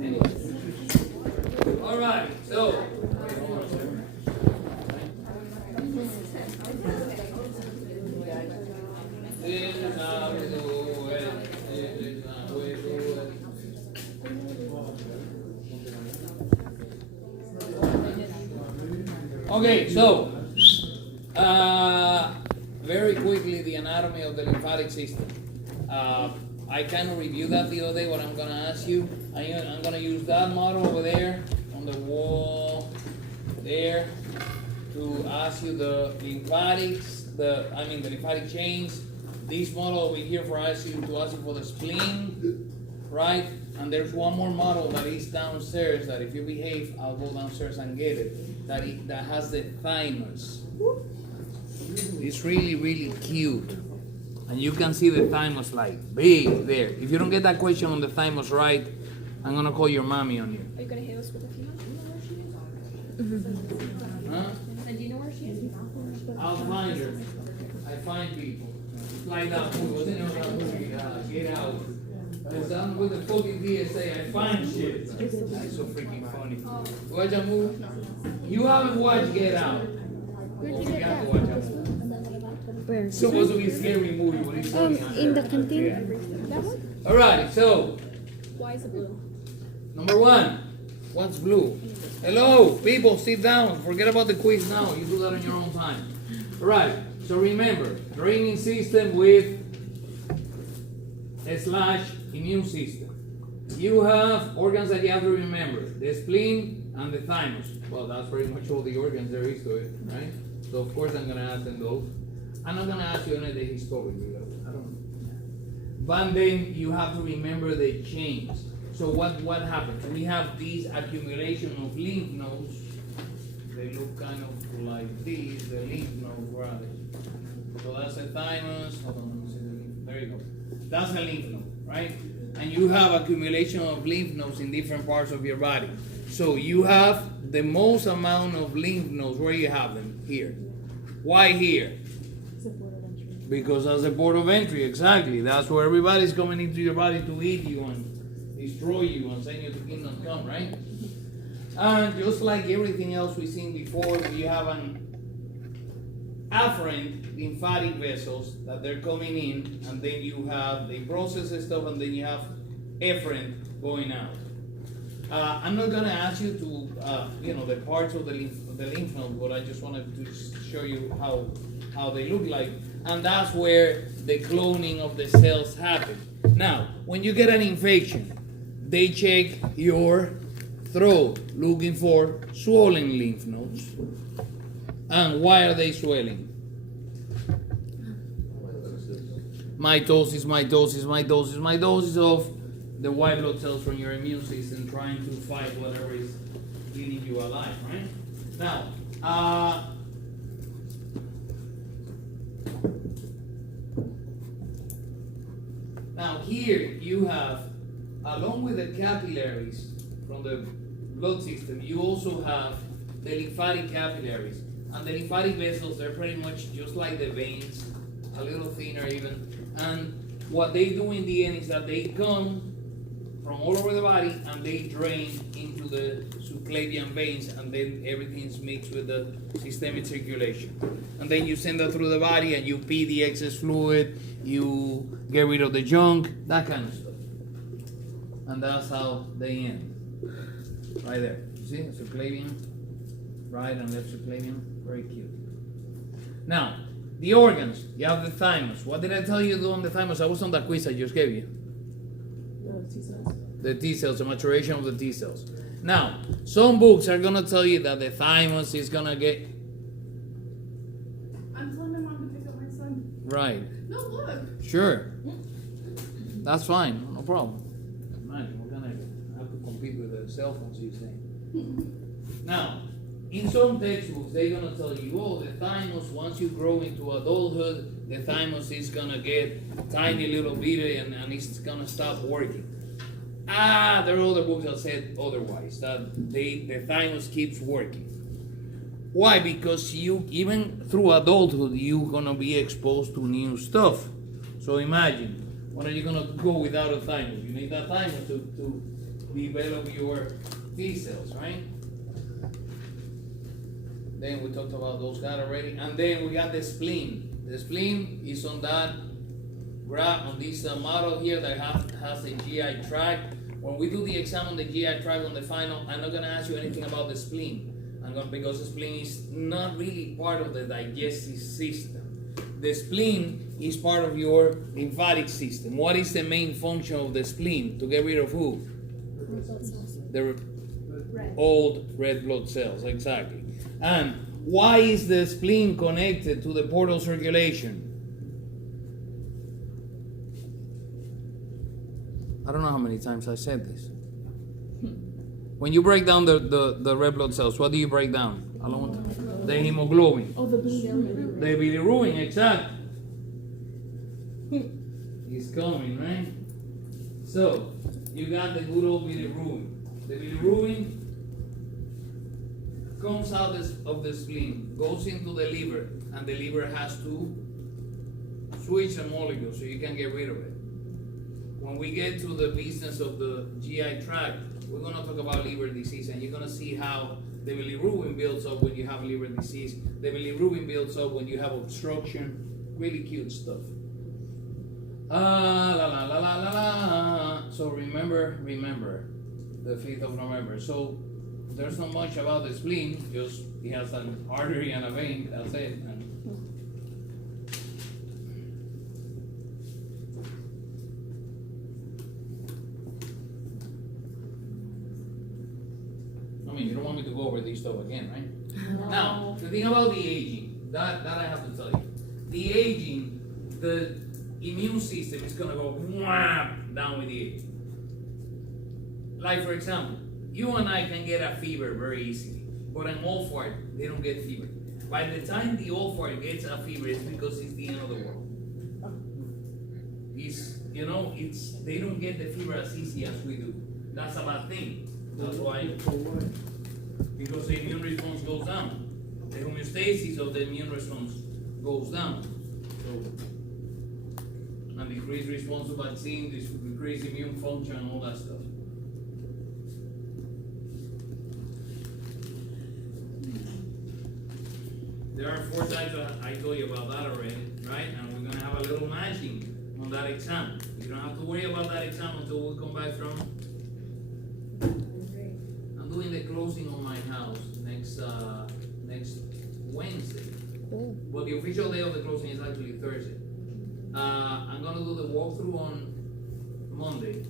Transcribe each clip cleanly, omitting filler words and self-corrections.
Anyways. All right, so. This is how we do it. This is how we do it. Okay, so very quickly the anatomy of the lymphatic system. I kind of reviewed that the other day. What I'm going to ask you, I'm going to use that model over there on the wall there to ask you the lymphatics, the lymphatic chains. This model over here to ask you for the spleen, right? And there's one more model that is downstairs that if you behave, I'll go downstairs and get it. That has the thymus. It's really, really cute. And you can see the thymus like big there. If you don't get that question on the thymus right, I'm gonna call your mommy on you. Are you gonna hit us with a few? Do you know where she is? Huh? And do you know where she is? I'll find her. I find people. It's like that movie. What's the name of that movie? Get Out. It's done with the fucking DSA. I find shit. That's so freaking funny. Watch a movie. You haven't watched Get Out. Where'd you You get have that? to watch it. Where? It's supposed to be a scary movie, but it's funny. In the canteen. That one? Alright, so Why is it blue? number one, what's blue? Hello, people, sit down. Forget about the quiz now. You do that on your own time. Alright, so remember, draining system with / immune system. You have organs that you have to remember. The spleen and the thymus. Well, that's pretty much all the organs there is to it, right? So of course I'm going to ask them those. I'm not going to ask you any of the history. I don't know. But then you have to remember the chains. So what happens? We have these accumulation of lymph nodes. They look kind of like these, the lymph nodes, where are they? So that's the thymus. Hold on, let me see the lymph. There you go. That's a lymph node, right? And you have accumulation of lymph nodes in different parts of your body. So you have the most amount of lymph nodes. Where you have them? Here. Why here? Because that's the port of entry, exactly. That's where everybody's coming into your body to eat you and destroy you and send you to kingdom come, right? And just like everything else we've seen before, we have an afferent lymphatic vessels that they're coming in, and then you have the process stuff, and then you have efferent going out. I'm not gonna ask you to, the parts of the lymph node, but I just wanted to show you how they look like. And that's where the cloning of the cells happen. Now, when you get an infection, they check your throat looking for swollen lymph nodes. And why are they swelling? Mitosis of the white blood cells from your immune system trying to fight whatever is keeping you alive, right? Now here you have, along with the capillaries from the blood system, you also have the lymphatic capillaries. And the lymphatic vessels, they're pretty much just like the veins, a little thinner even. And what they do in the end is that they come from all over the body and they drain into the subclavian veins, and then everything's mixed with the systemic circulation. And then you send that through the body and you pee the excess fluid, you get rid of the junk, that kind of stuff. And that's how they end. Right there. You see? Subclavian, right and left subclavian. Very cute. Now, the organs. You have the thymus. What did I tell you to do on the thymus? I was on that quiz I just gave you. The T cells, the maturation of the T cells. Now, some books are going to tell you that the thymus is going to get... I'm telling my mom to pick up my son. Right. No, look. Sure. That's fine. No problem. Imagine, we're going to have to compete with the cell phones, you say. Now, in some textbooks, they're going to tell you, oh, the thymus, once you grow into adulthood, the thymus is going to get tiny little bitty and it's going to stop working. There are other books that said otherwise, that the thymus keeps working. Why? Because you, even through adulthood, you're going to be exposed to new stuff. So imagine, when are you going to go without a thymus? You need that thymus to develop your T cells, right? Then we talked about those guys already. And then we got the spleen. The spleen is on that graph, on this model here that has the GI tract. When we do the exam on the GI tract on the final, I'm not gonna ask you anything about the spleen. Because the spleen is not really part of the digestive system. The spleen is part of your lymphatic system. What is the main function of the spleen? To get rid of who? The old red blood cells, exactly. And why is the spleen connected to the portal circulation? I don't know how many times I said this. When you break down the red blood cells, what do you break down? The hemoglobin. Oh, the bilirubin. The bilirubin, exactly. It's coming, right? So, you got the good old bilirubin. The bilirubin comes out of the spleen, goes into the liver, and the liver has to switch a molecule so you can get rid of it. When we get to the business of the GI tract, we're going to talk about liver disease, and you're going to see how the bilirubin builds up when you have liver disease. The bilirubin builds up when you have obstruction. Really cute stuff. So remember, the 5th of November. So there's not much about the spleen, just it has an artery and a vein, that's it. And you don't want me to go over this stuff again, right? No. Now, the thing about the aging, that I have to tell you. The aging, the immune system is gonna go down with the age. Like for example, you and I can get a fever very easily, but an old fart, they don't get fever. By the time the old fart gets a fever, it's because it's the end of the world. They don't get the fever as easy as we do. That's a bad thing. That's why, because the immune response goes down. The homeostasis of the immune response goes down. And decreased response to vaccine, decreased immune function, and all that stuff. There are 4 types I told you about that already, right? And we're gonna have a little matching on that exam. You don't have to worry about that exam until we come back from. I'm doing the closing on my house next Wednesday. Cool. But the official day of the closing is actually Thursday. I'm gonna do the walkthrough on Monday,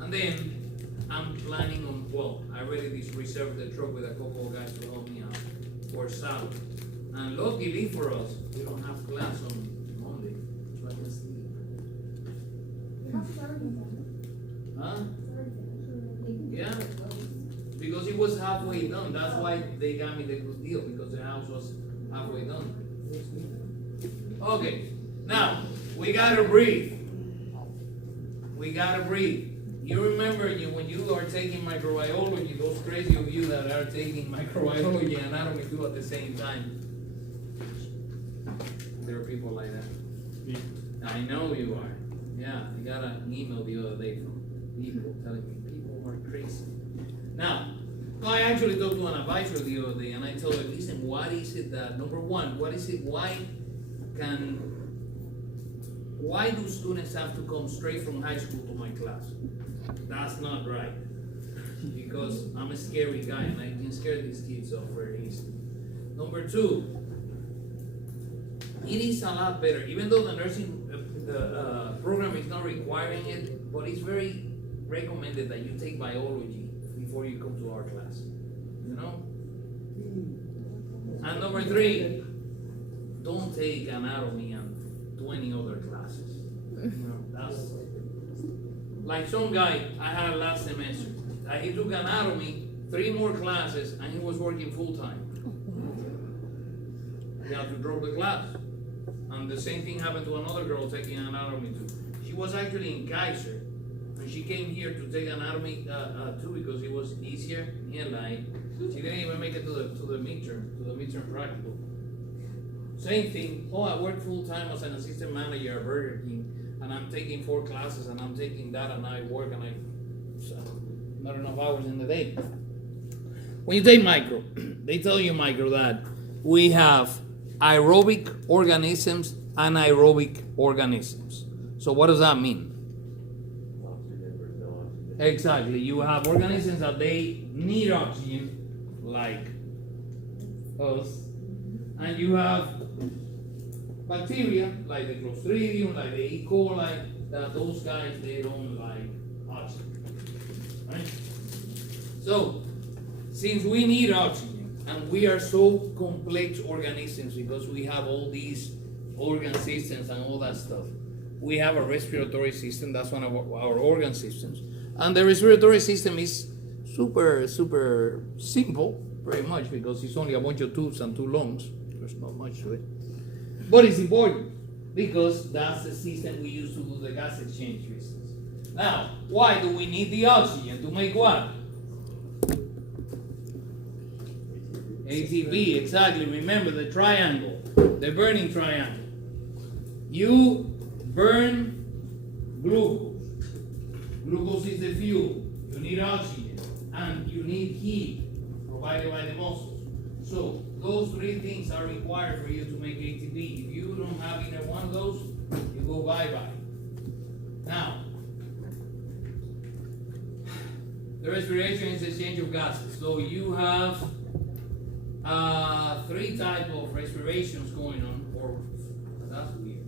and then I'm planning on. Well, I already reserved the truck with a couple of guys to help me out for Saturday. And luckily for us, we don't have class on Monday, so I can sleep. Huh? Yeah. Because it was halfway done. That's why they got me the good deal, because the house was halfway done. Okay, now we gotta breathe. You remember when you are taking microbiology, those crazy of you that are taking microbiology and anatomy too at the same time. There are people like that. Yeah. I know you are. Yeah, I got an email the other day from people telling me people are crazy. Now, I actually talked to an advisor the other day, and I told him, listen, what is it that, number one, why do students have to come straight from high school to my class? That's not right. Because I'm a scary guy, and I can scare these kids off very easily. Number two, it is a lot better, even though the nursing program is not requiring it, but it's very recommended that you take biology before you come to our class, you know? And number three, don't take anatomy and 20 other classes. You know, that's like some guy I had last semester. He took anatomy, 3 more classes, and he was working full time. He had to drop the class. And the same thing happened to another girl taking anatomy too. She was actually in Kaiser, and she came here to take anatomy too because it was easier. She didn't even make it to the midterm practical. Same thing. Oh, I work full time as an assistant manager at Burger King, and I'm taking 4 classes, and I'm taking that, and I work, and So, not enough hours in the day. When you take micro, they tell you micro that we have aerobic organisms and anaerobic organisms. So what does that mean? Exactly. You have organisms that they need oxygen, like us, and you have bacteria like the Clostridium, like the E. coli, that those guys they don't like oxygen. Right? So, since we need oxygen and we are so complex organisms because we have all these organ systems and all that stuff, we have a respiratory system. That's one of our organ systems. And the respiratory system is super simple, very much, because it's only a bunch of tubes and 2 lungs. There's not much to it. But it's important because that's the system we use to do the gas exchange business. Now, why do we need the oxygen? To make what? ATP, exactly. Remember the triangle, the burning triangle. You burn glucose. Glucose is the fuel. You need oxygen and you need heat provided by the muscles. So those 3 things are required for you to make ATP. If you don't have either one of those, you go bye-bye. Now, the respiration is the exchange of gases. So you have 3 types of respirations going on, or that's weird.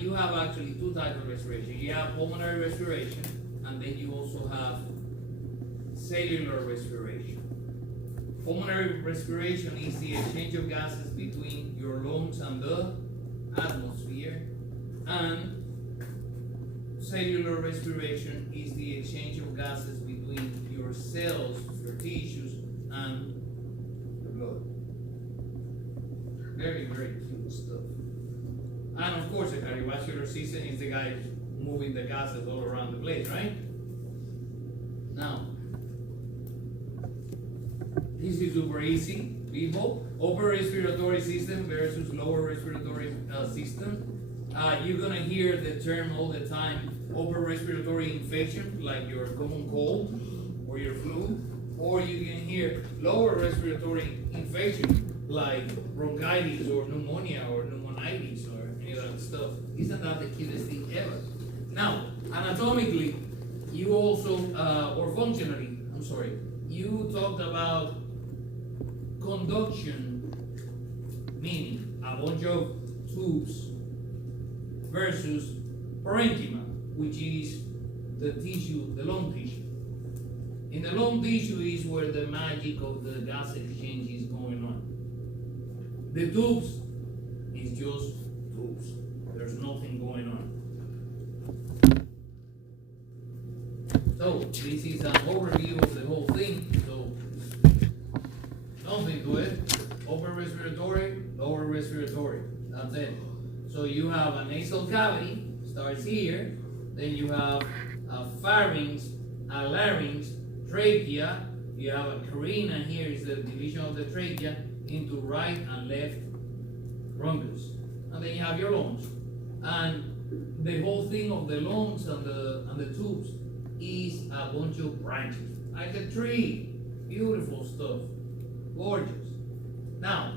You have actually 2 types of respiration. You have pulmonary respiration, and then you also have cellular respiration. Pulmonary respiration is the exchange of gases between your lungs and the atmosphere, and cellular respiration is the exchange of gases between your cells, your tissues, and the blood. Very cute stuff. And of course, the cardiovascular system is the guy moving the gases all around the place, right? Now, this is super easy, people. Upper respiratory system versus lower respiratory system. You're gonna hear the term all the time, upper respiratory infection, like your common cold or your flu, or you can hear lower respiratory infection, like bronchitis or pneumonia or pneumonitis or any of that stuff. Isn't that the cutest thing ever? Now, anatomically, you also, or functionally, I'm sorry, you talked about conduction, meaning a bunch of tubes, versus parenchyma, which is the tissue, the lung tissue. In the lung tissue is where the magic of the gas exchange is going on. The tubes is just tubes. There's nothing going on. So this is an overview of the whole thing. So something to it. Upper respiratory, lower respiratory. That's it. So you have a nasal cavity, starts here. Then you have a pharynx, a larynx, trachea. You have a carina. Here is the division of the trachea into right and left bronchus. And then you have your lungs. And the whole thing of the lungs and the tubes is a bunch of branches, like a tree. Beautiful stuff, gorgeous. Now,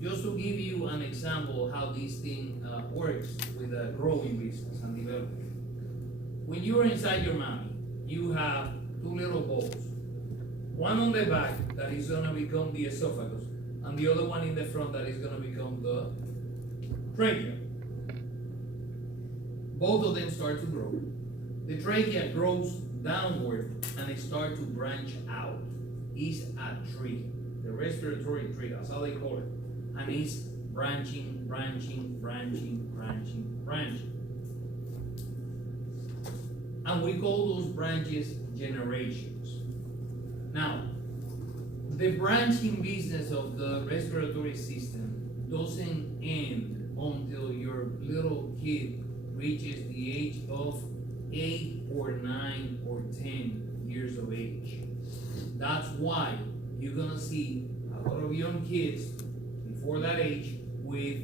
just to give you an example of how this thing works with a growing business and development. When you are inside your mommy, you have 2 little balls. One on the back that is going to become the esophagus, and the other one in the front that is going to become the trachea. Both of them start to grow. The trachea grows downward and it starts to branch out. It's a tree, the respiratory tree, that's how they call it. And it's branching, branching, branching, branching, branching. And we call those branches generations. Now, the branching business of the respiratory system doesn't end until your little kid reaches the age of 8 or 9 or 10 years of age. That's why you're gonna see a lot of young kids before that age with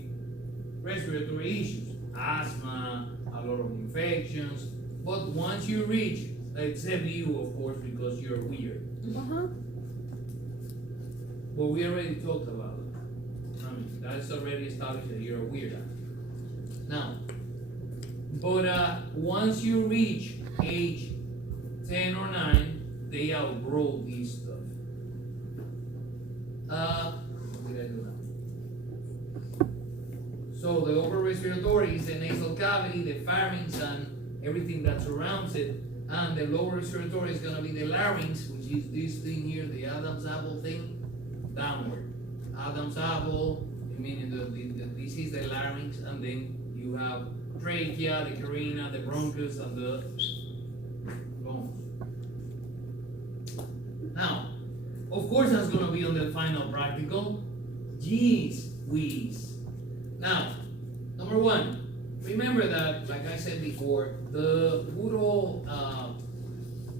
respiratory issues, asthma, a lot of infections. But once you reach Except you, of course, because you're weird. Uh-huh. Well, we already talked about it. I mean, that's already established that you're a weirdo. Now, but once you reach age 10 or 9, they outgrow this stuff. What did I do now? So the upper respiratory is the nasal cavity, the pharynx, and everything that surrounds it. And the lower respiratory is gonna be the larynx, which is this thing here, the Adam's apple thing, downward. Adam's apple, meaning this is the larynx, and then you have trachea, the carina, the bronchus, and the bones. Now, of course that's gonna be on the final practical. Jeez whiz. Now, number one, remember that, like I said before, the good old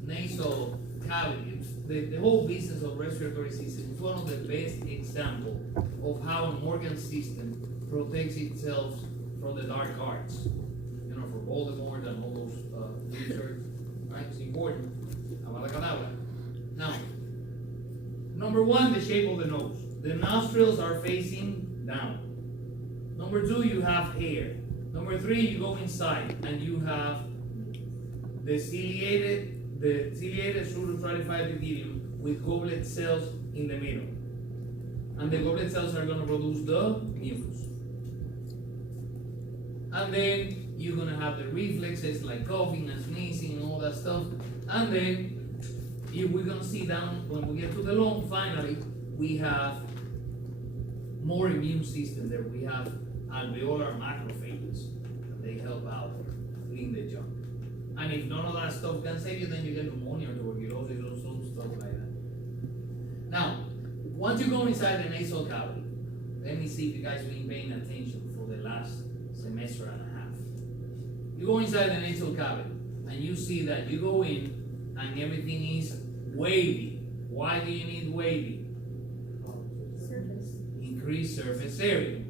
nasal cavity, the whole business of respiratory system is one of the best examples of how an organ system protects itself from the dark arts. You know, for Voldemort and all those research, right? It's important. Abracadabra. Now, number one, the shape of the nose. The nostrils are facing down. Number two, you have hair. Number three, you go inside and you have the ciliated pseudostratified epithelium with goblet cells in the middle. And the goblet cells are going to produce the mucus. And then you're going to have the reflexes like coughing and sneezing and all that stuff. And then we're going to see down, when we get to the lung, finally, we have more immune system there. We have alveolar macrophages. They help out, clean the junk. And if none of that stuff can save you, then you get pneumonia or tuberculosis or some stuff like that. Now, once you go inside the nasal cavity, let me see if you guys have been paying attention for the last semester and a half. You go inside the nasal cavity, and you see that you go in, and everything is wavy. Why do you need wavy? Surface. Increased surface area.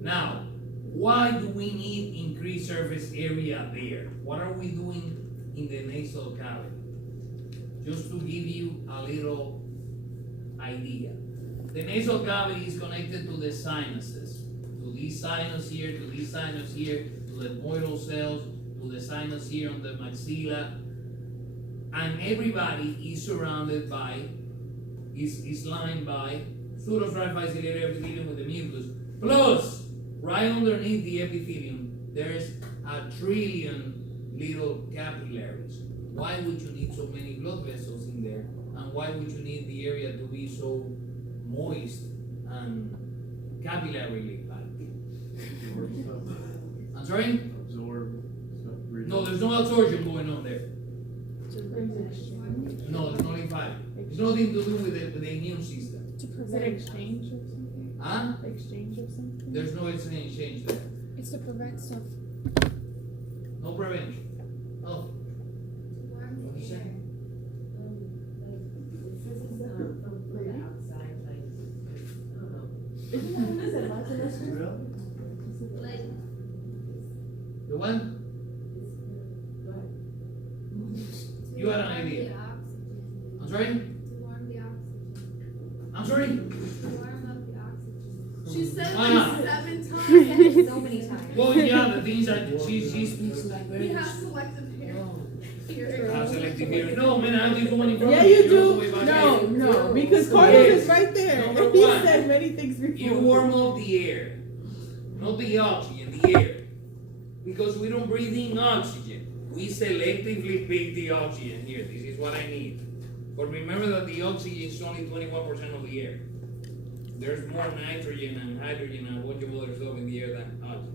Now, why do we need increased surface area there? What are we doing in the nasal cavity? Just to give you a little idea. The nasal cavity is connected to the sinuses. To this sinus here, to this sinus here, to the ethmoidal cells, to the sinus here on the maxilla. And everybody is surrounded by, is lined by pseudostratified ciliary epithelium with the mucus. Plus, right underneath the epithelium, there's 1 trillion little capillaries. Why would you need so many blood vessels in there? And why would you need the area to be so moist and capillary like? I'm sorry? Absorb stuff. No, there's no absorption going on there. No, there's no lymphatic. It's nothing to do with the immune system. To Is it prevent. exchange of something? Huh? Exchange of something? There's no exchange there. It's to prevent stuff. No prevention. Oh. What you say? The one? You had an idea. I'm sorry? I'm sorry? She said Ah. like 7 times. So many times. Well, yeah, the things that she speaks like We very. have selective hair. Selective here. No, man, I have this one in front Yeah, of me. you You're all the way do. back No, there. no, because Yes. Carlos is right there. Number And he one. said many things before. You warm up the air, not the oxygen, the air. Because we don't breathe in oxygen. We selectively pick the oxygen here. This is what I need. But remember that the oxygen is only 21% of the air. There's more nitrogen and hydrogen and a bunch of other stuff in the air than oxygen.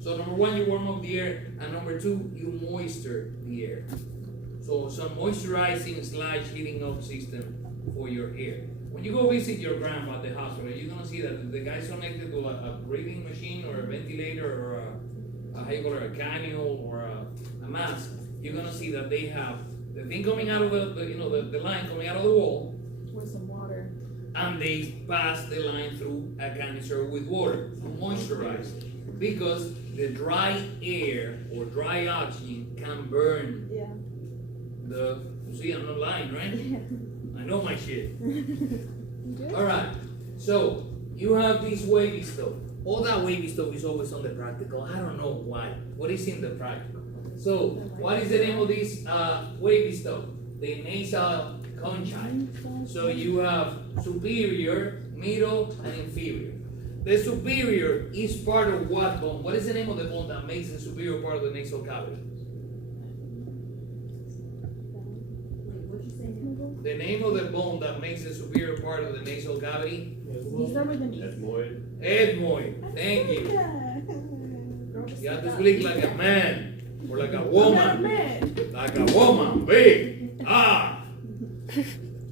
So number one, you warm up the air, and number two, you moisture the air. So some moisturizing / heating up system for your air. When you go visit your grandma at the hospital, you're gonna see that the guy's connected to a breathing machine or a ventilator or how you call it, a cannula or a mask. You're gonna see that they have the thing coming out of the line coming out of the wall, With some water. and they pass the line through a canister with water to moisturize. Because the dry air or dry oxygen can burn. Yeah. see, I'm not lying, right? I know my shit. Alright, so you have this wavy stuff. All that wavy stuff is always on the practical. I don't know why. What is in the practical? So, what is the name of this wavy stuff? The nasal conchae. So you have superior, middle, and inferior. The superior is part of what bone? What is the name of the bone that makes the superior part of the nasal cavity? The name of the bone that makes the superior part of the nasal cavity? Ethmoid. Ethmoid. Thank you. You have to speak like a man or like a woman. Like a woman. Big. Ah.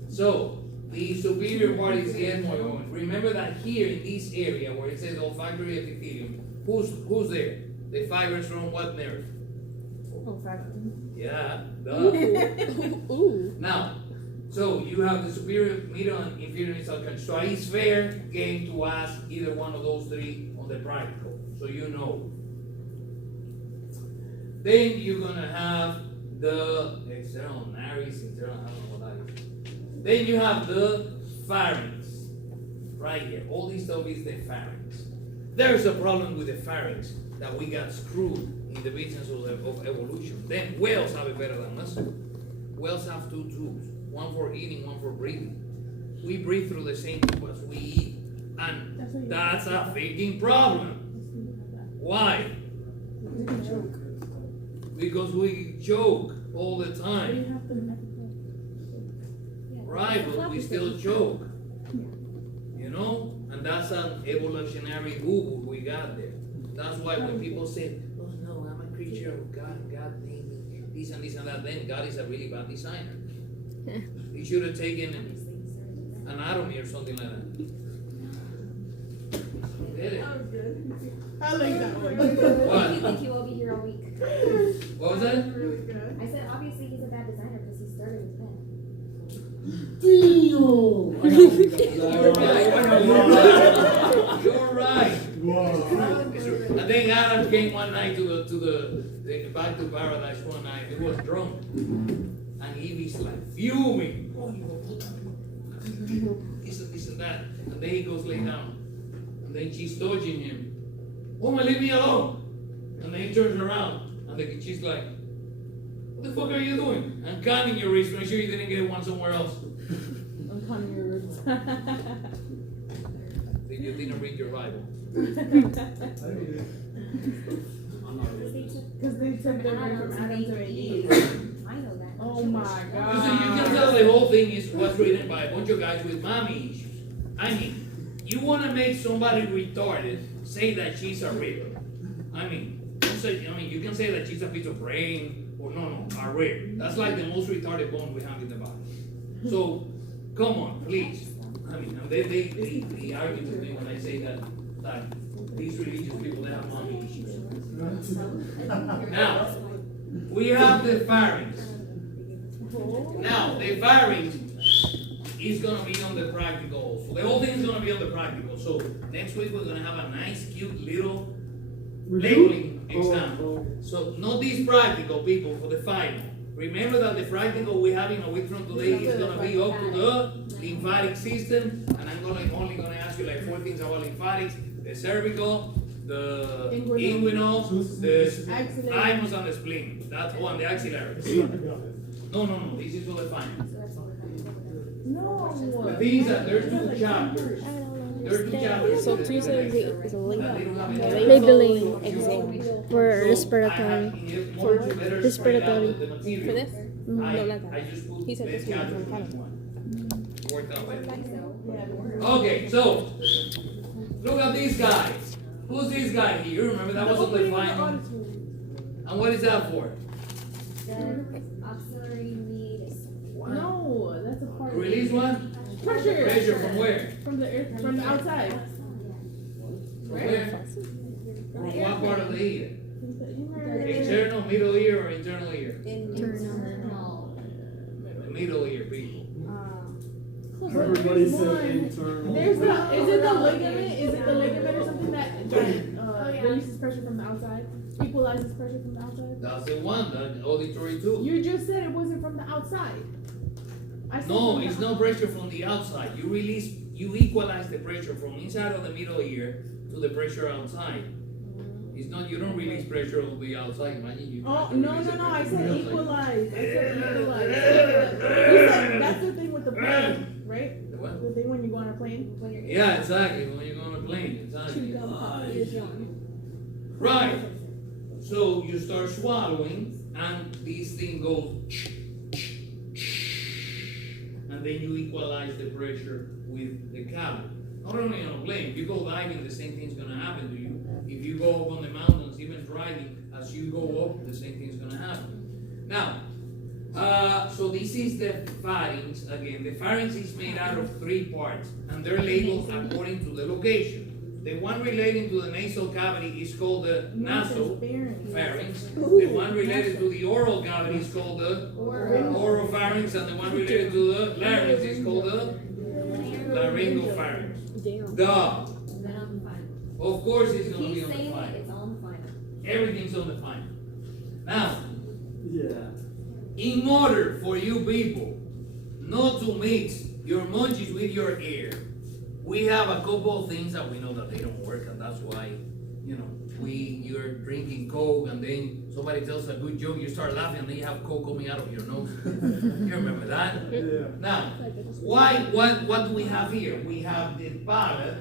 So, the superior part is the ethmoid bone. Remember that here in this area where it says olfactory epithelium, who's there? The fibers from what nerve? Yeah. Duh. Now, so you have the superior, middle, and inferior nasal conchae. So it's fair game to ask either one of those three on the practical, so you know. Then you're gonna have the external nares, internal, I don't know what that is. Then you have the pharynx, right here. All this stuff is the pharynx. There's a problem with the pharynx that we got screwed in the business of evolution. Then whales have it better than us. Whales have two tubes. One for eating, one for breathing. We breathe through the same tube as we eat. And that's a freaking problem. Why? Because we choke all the time. Right, but we still choke. You know? And that's an evolutionary boo-boo we got there. That's why when people say, oh no, I'm a creature of God, God made me this and this and that, then God is a really bad designer. He should have taken anatomy or something like that. Get it? I like that one. What? You think he will be here all week? What was that? Really good. I said, obviously he's a bad designer because he started with pen. You're right. Wow. I think Adam came one night to the back to paradise one night. He was drunk. And Evie's like fuming. This and that. And then he goes lay down. And then she's dodging him. Woman, leave me alone. And then he turns around. And then she's like, what the fuck are you doing? I'm counting your wrist. Make sure you didn't get one somewhere else. I'm counting your words. Then you didn't read your Bible. Because they took the word from Adam to Eve. I know that. Oh my So you god. can tell the whole thing is was written by a bunch of guys with mommy issues. I mean, you want to make somebody retarded say that she's a rib. I mean, don't say, you can say that she's a piece of brain or no, a rib. That's like the most retarded bone we have in the body. So, come on, please. I mean, and they argue with me when I say that these religious people, they have mommy issues. Now, we have the pharynx. Now, the pharynx is going to be on the practical. So the whole thing is going to be on the practical. So next week we're going to have a nice, cute little labeling exam. So not this practical, people, for the final. Remember that the practical we have in a week from today is going to be up to the lymphatic system. And I'm only going to ask you like 4 things about lymphatics. The cervical, the inguinal, the thymus, and the spleen. That's one, the axillary. No, this is for the final. No. The thing is that there's 2 chapters. There's 2 chapters. So Tuesday is a Labeling labeling exam for respiratory. For respiratory. For this? No, not that. I just put He said this this one chapter from for Canada. this one. Worked out better. Okay, so look at these guys. Who's this guy here? Remember that was on the final. And what is that for? The auxiliary lead. No, that's a part. Release one? Pressure. Pressure from where? From the air, from the outside. From where? From what part of the ear? Internal. External, middle ear, or internal ear? Internal. The middle ear, people. Everybody said internal. There's the, is it the ligament? Is it the ligament or something that releases pressure from the outside? Equalizes pressure from the outside? That's the one, that auditory tube. You just said it wasn't from the outside. I said No, from the it's no pressure from the outside. You equalize the pressure from inside of the middle ear to the pressure outside. It's not, you don't release pressure on the outside. Imagine you. Oh, try to no, release no, the no, I pressure from said the outside. equalize. I said equalize. You said that's the thing with the plane, right? The what? The thing when you go on a plane. When you're. Yeah, exactly. When you go on a plane, exactly. Is young. Right. So you start swallowing, and this thing goes, and then you equalize the pressure with the cavity. Not only on a plane, if you go diving, the same thing's gonna happen to you. If you go up on the mountains, even driving, as you go up, the same thing's gonna happen. Now, so this is the pharynx again. The pharynx is made out of 3 parts, and they're labeled according to the location. The one relating to the nasal cavity is called the nasopharynx. The one related to the oral cavity is called the oropharynx, and the one related to the larynx is called the laryngopharynx. Damn. The, Then I'm fine. of course, it's going to be Keep on the saying it, final. it's on the final. Everything's on the final. Now, Yeah. in order for you people not to mix your munchies with your air, we have a couple of things that we know that they don't work, and that's why, you're drinking Coke, and then somebody tells a good joke, you start laughing, and then you have Coke coming out of your nose. You remember that? Yeah. Now, what do we have here? We have the palate,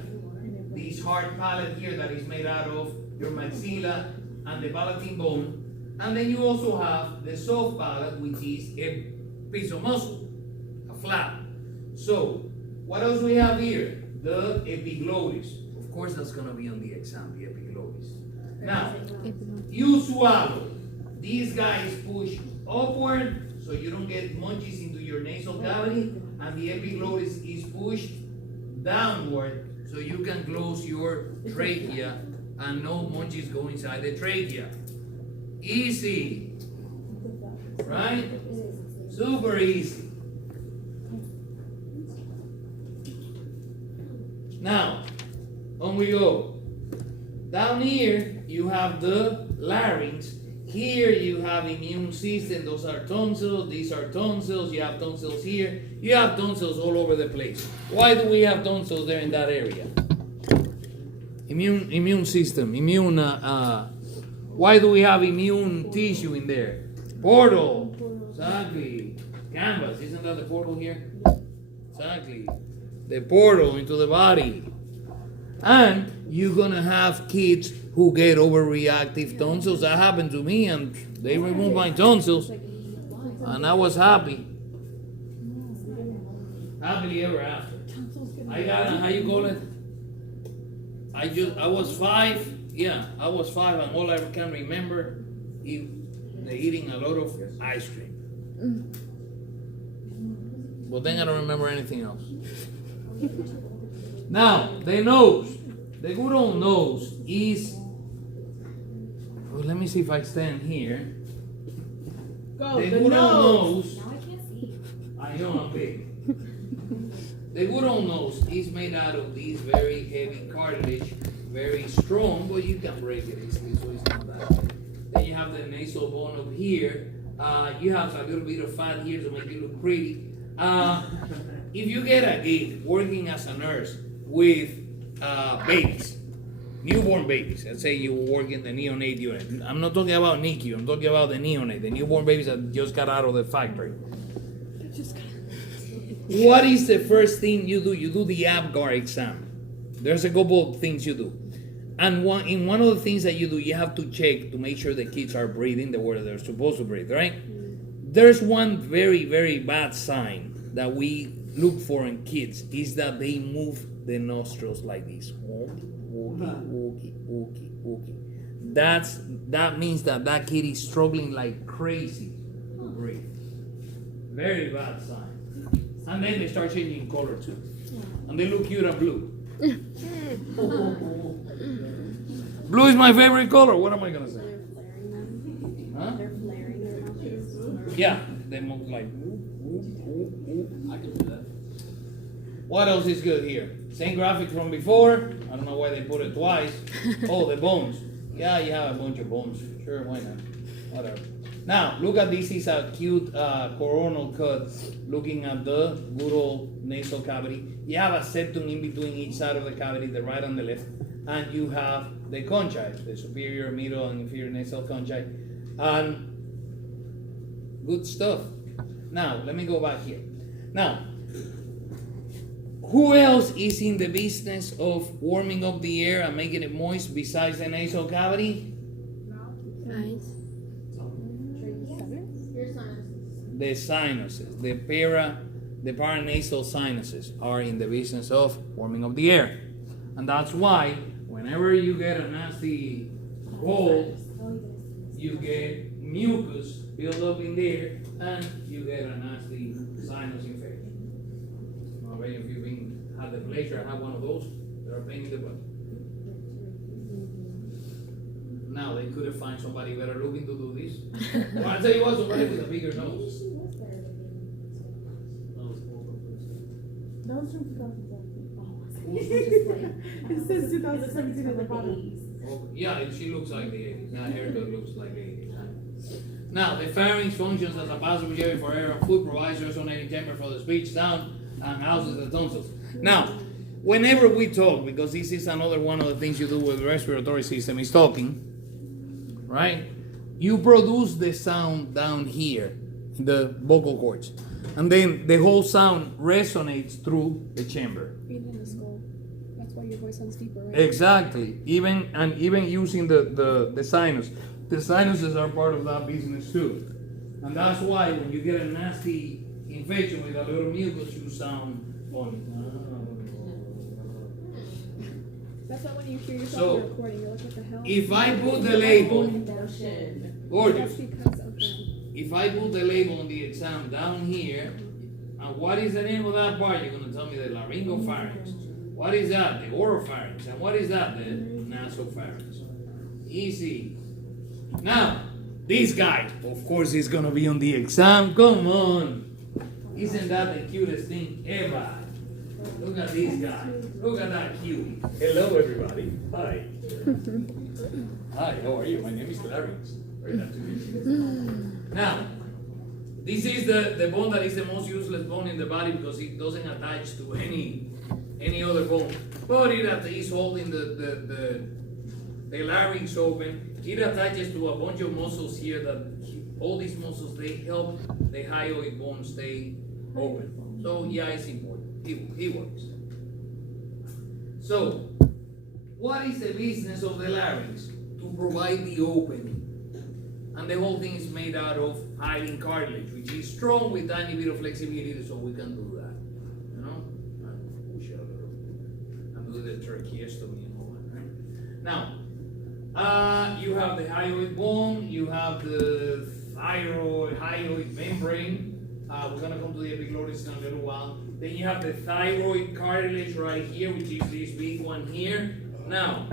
this hard palate here that is made out of your maxilla and the palatine bone, and then you also have the soft palate, which is a piece of muscle, a flap. So, what else we have here? The epiglottis. Of course, that's gonna be on the exam, the epiglottis. Now, you swallow. These guys push upward, so you don't get munchies into your nasal cavity, and the epiglottis is pushed downward, so you can close your trachea, and no munchies go inside the trachea. Easy, right? Super easy. Now, on we go. Down here, you have the larynx. Here you have immune system. Those are tonsils. These are tonsils. You have tonsils here. You have tonsils all over the place. Why do we have tonsils there in that area? Immune system. Why do we have immune tissue in there? Portal. Exactly. Canvas. Isn't that the portal here? Exactly. The portal into the body. And you're gonna have kids who get overreactive tonsils. That happened to me, and they removed my tonsils, and I was happy. Happily ever after. I got how you call it? I was 5. Yeah, I was 5, and all I can remember is eating a lot of ice cream. But then I don't remember anything else. Now, the nose. The good old nose is. Well, let me see if I stand here. Go, The the good old nose. nose. Now I can't see. I know I'm big. The good old nose is made out of these very heavy cartilage, very strong, but you can break it easily, so it's not bad. Then you have the nasal bone up here. You have a little bit of fat here to make you look pretty. If you get a gig working as a nurse with babies, newborn babies, let's say you work in the neonate unit. I'm not talking about NICU, I'm talking about the neonate, the newborn babies that just got out of the factory. What is the first thing you do? You do the APGAR exam. There's a couple of things you do. And one of the things that you do, you have to check to make sure the kids are breathing the way they're supposed to breathe, right? There's one very, very bad sign that we look for in kids is that they move the nostrils like this. That means that kid is struggling like crazy to breathe. Very bad sign. And then they start changing color too. And they look cute and blue. Blue is my favorite color. What am I gonna say? Huh? They're flaring their nostrils. Yeah, they move like. I can do that. What else is good here? Same graphic from before. I don't know why they put it twice. Oh, the bones. Yeah, you have a bunch of bones. Sure, why not? Whatever. Now, look at this is a cute coronal cut looking at the good old nasal cavity. You have a septum in between each side of the cavity, the right and the left. And you have the conchae, the superior, middle, and inferior nasal conchae. And good stuff. Now, let me go back here. Now, who else is in the business of warming up the air and making it moist besides the nasal cavity? Nice. Your sinuses. The sinuses, the paranasal sinuses are in the business of warming up the air. And that's why whenever you get a nasty cold, you get mucus build up in there and you get a nasty sinus infection. I don't know if you've had the pleasure of have one of those, they're a pain in the butt. Now they couldn't find somebody better looking to do this. Well, I'll tell you what, somebody with a bigger nose. That was from 2017. It says 2017 at the bottom. Oh, yeah, she looks like the 80s. That haircut looks like the 80s. Now, the pharynx functions as a passageway for air and food, provides resonating chamber for the speech, sound, and houses the tonsils. Now, whenever we talk, because this is another one of the things you do with the respiratory system, is talking, right? You produce the sound down here in the vocal cords, and then the whole sound resonates through the chamber. Even in the skull. That's why your voice sounds deeper, right? Exactly. Even using the sinus. The sinuses are part of that business too. And that's why when you get a nasty infection with a little mucus, you sound funny. That's not when you hear yourself So, in the recording. You're like, what the hell? If I put the label, That's gorgeous. because of that. If I put the label on the exam down here, and what is the name of that part? You're gonna tell me the laryngopharynx. What is that? The oropharynx. And what is that? The nasopharynx. Easy. Now, this guy, of course, is gonna be on the exam. Come on. Isn't that the cutest thing ever? Look at this guy. Look at that cutie. Hello, everybody. Hi. Hi, how are you? My name is Larynx. Very nice to meet you. Now, this is the bone that is the most useless bone in the body because it doesn't attach to any other bone. But it is holding the larynx open. It attaches to a bunch of muscles here that all these muscles, they help the hyoid bone stay open. So yeah, it's important. It works. So, what is the business of the larynx? To provide the opening. And the whole thing is made out of hyaline cartilage, which is strong with tiny bit of flexibility, so we can do that. You know? And push it a little bit. And do the tracheostomy and all that, right? Now, you have the hyoid bone, you have the hyoid membrane. We're gonna come to the epiglottis in a little while. Then you have the thyroid cartilage right here, which is this big one here. Now,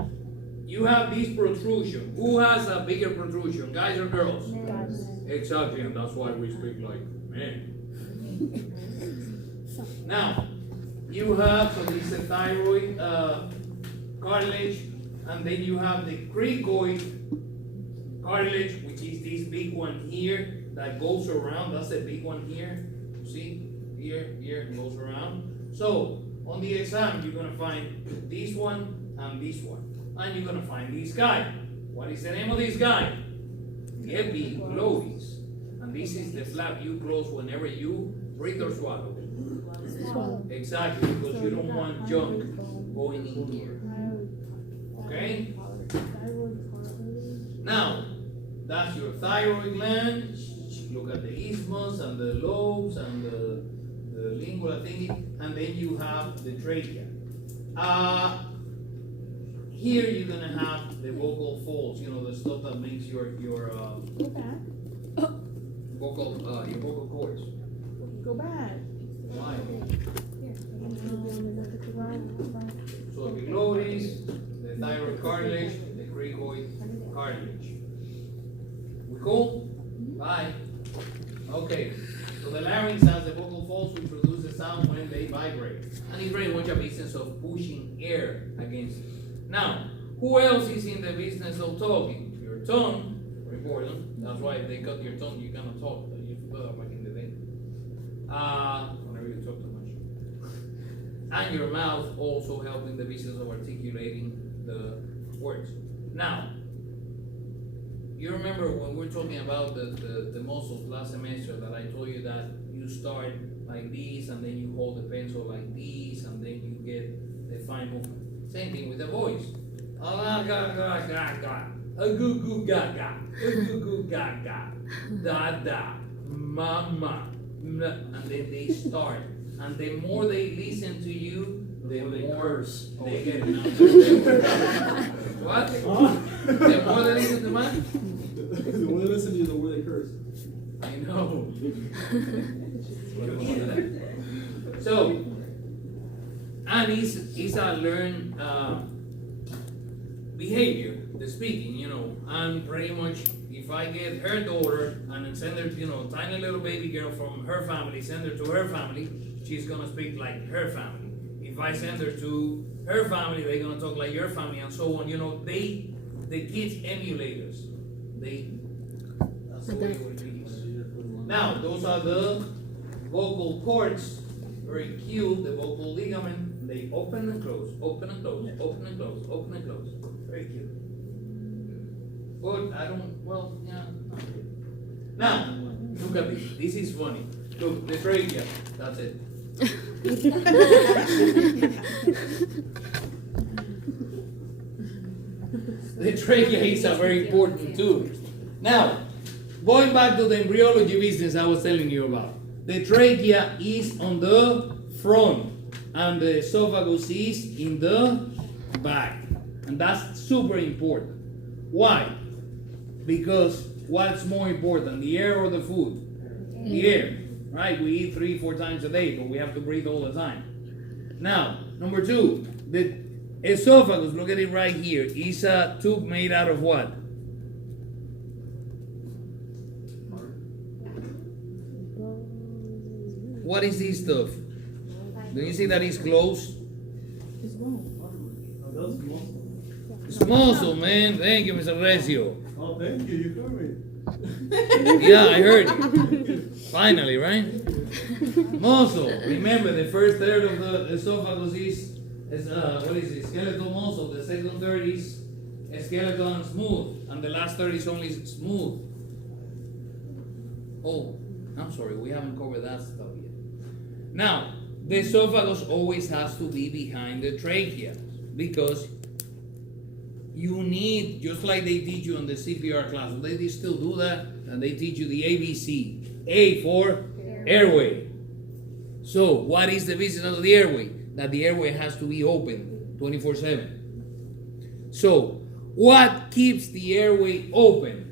you have this protrusion. Who has a bigger protrusion, guys or girls? Guys. Exactly, and that's why we speak like men. Now, you have, so this is the thyroid cartilage, and then you have the cricoid cartilage, which is this big one here that goes around. That's the big one here. See? Here, and goes around. So, on the exam, you're going to find this one and this one. And you're going to find this guy. What is the name of this guy? Epiglottis. And this is the flap you close whenever you breathe or swallow. Swallow. Exactly, because you don't want junk going in here. Okay? Now, that's your thyroid gland. Look at the isthmus and the lobes and the lingual thingy. And then you have the trachea. Here you're gonna have the vocal folds, you know, the stuff that makes your vocal cords. Go back. Why? So epiglottis, the thyroid cartilage, the cricoid cartilage. We cool? Bye. Okay. So the larynx has the vocal folds which produce the sound when they vibrate. And it's very much a business of pushing air against it. Now, Who else is in the business of talking? Your tongue, very important. That's why if they cut your tongue, you cannot talk. You forgot that back in the day. Whenever you talk too much. And your mouth also help in the business of articulating the words. Now, you remember when we were talking about the muscles last semester that I told you that you start like this and then you hold the pencil like this and then you get the fine movement. Same thing with the voice. Ah, ga ga ga ga, a goo goo ga ga, a goo goo ga ga, da da, mama, and then they start. And the more they listen to you, the more they get it. What? The more they listen to what? The more they listen to you, the more they curse. I know. So, and it's a learned behavior, the speaking, and pretty much if I get her daughter and send her, tiny little baby girl from her family, send her to her family, she's gonna speak like her family. If I send her to her family, they're gonna talk like your family, and so on. The kids emulate us. That's the way it is. Now, those are the vocal cords, very cute. The vocal ligament, they open and close, open and close, open and close, open and close. Very cute. But not really. Now, look at this. This is funny. Look, the trachea. That's it. The trachea is a very important tool. Now, going back to the embryology business I was telling you about. The trachea is on the front and the esophagus is in the back. And that's super important. Why? Because what's more important, the air or the food? The air, right? We eat 3-4 times a day, but we have to breathe all the time. Now, number 2, the esophagus, look at it right here, is a tube made out of what? What is this stuff? Do you see that it's closed? It's muscle, man. Thank you, Mr. Recio. Oh, thank you. You heard me. Yeah, I heard you. Finally, right? Muscle. Remember, the first third of the esophagus is what is it? Skeletal muscle. The second third is skeletal and smooth, and the last third is only smooth. Oh, I'm sorry, we haven't covered that stuff yet. Now, the esophagus always has to be behind the trachea because you need, just like they teach you in the CPR class, they still do that, and they teach you the ABC. A for airway. So, what is the business of the airway? That the airway has to be open 24/7. So, what keeps the airway open?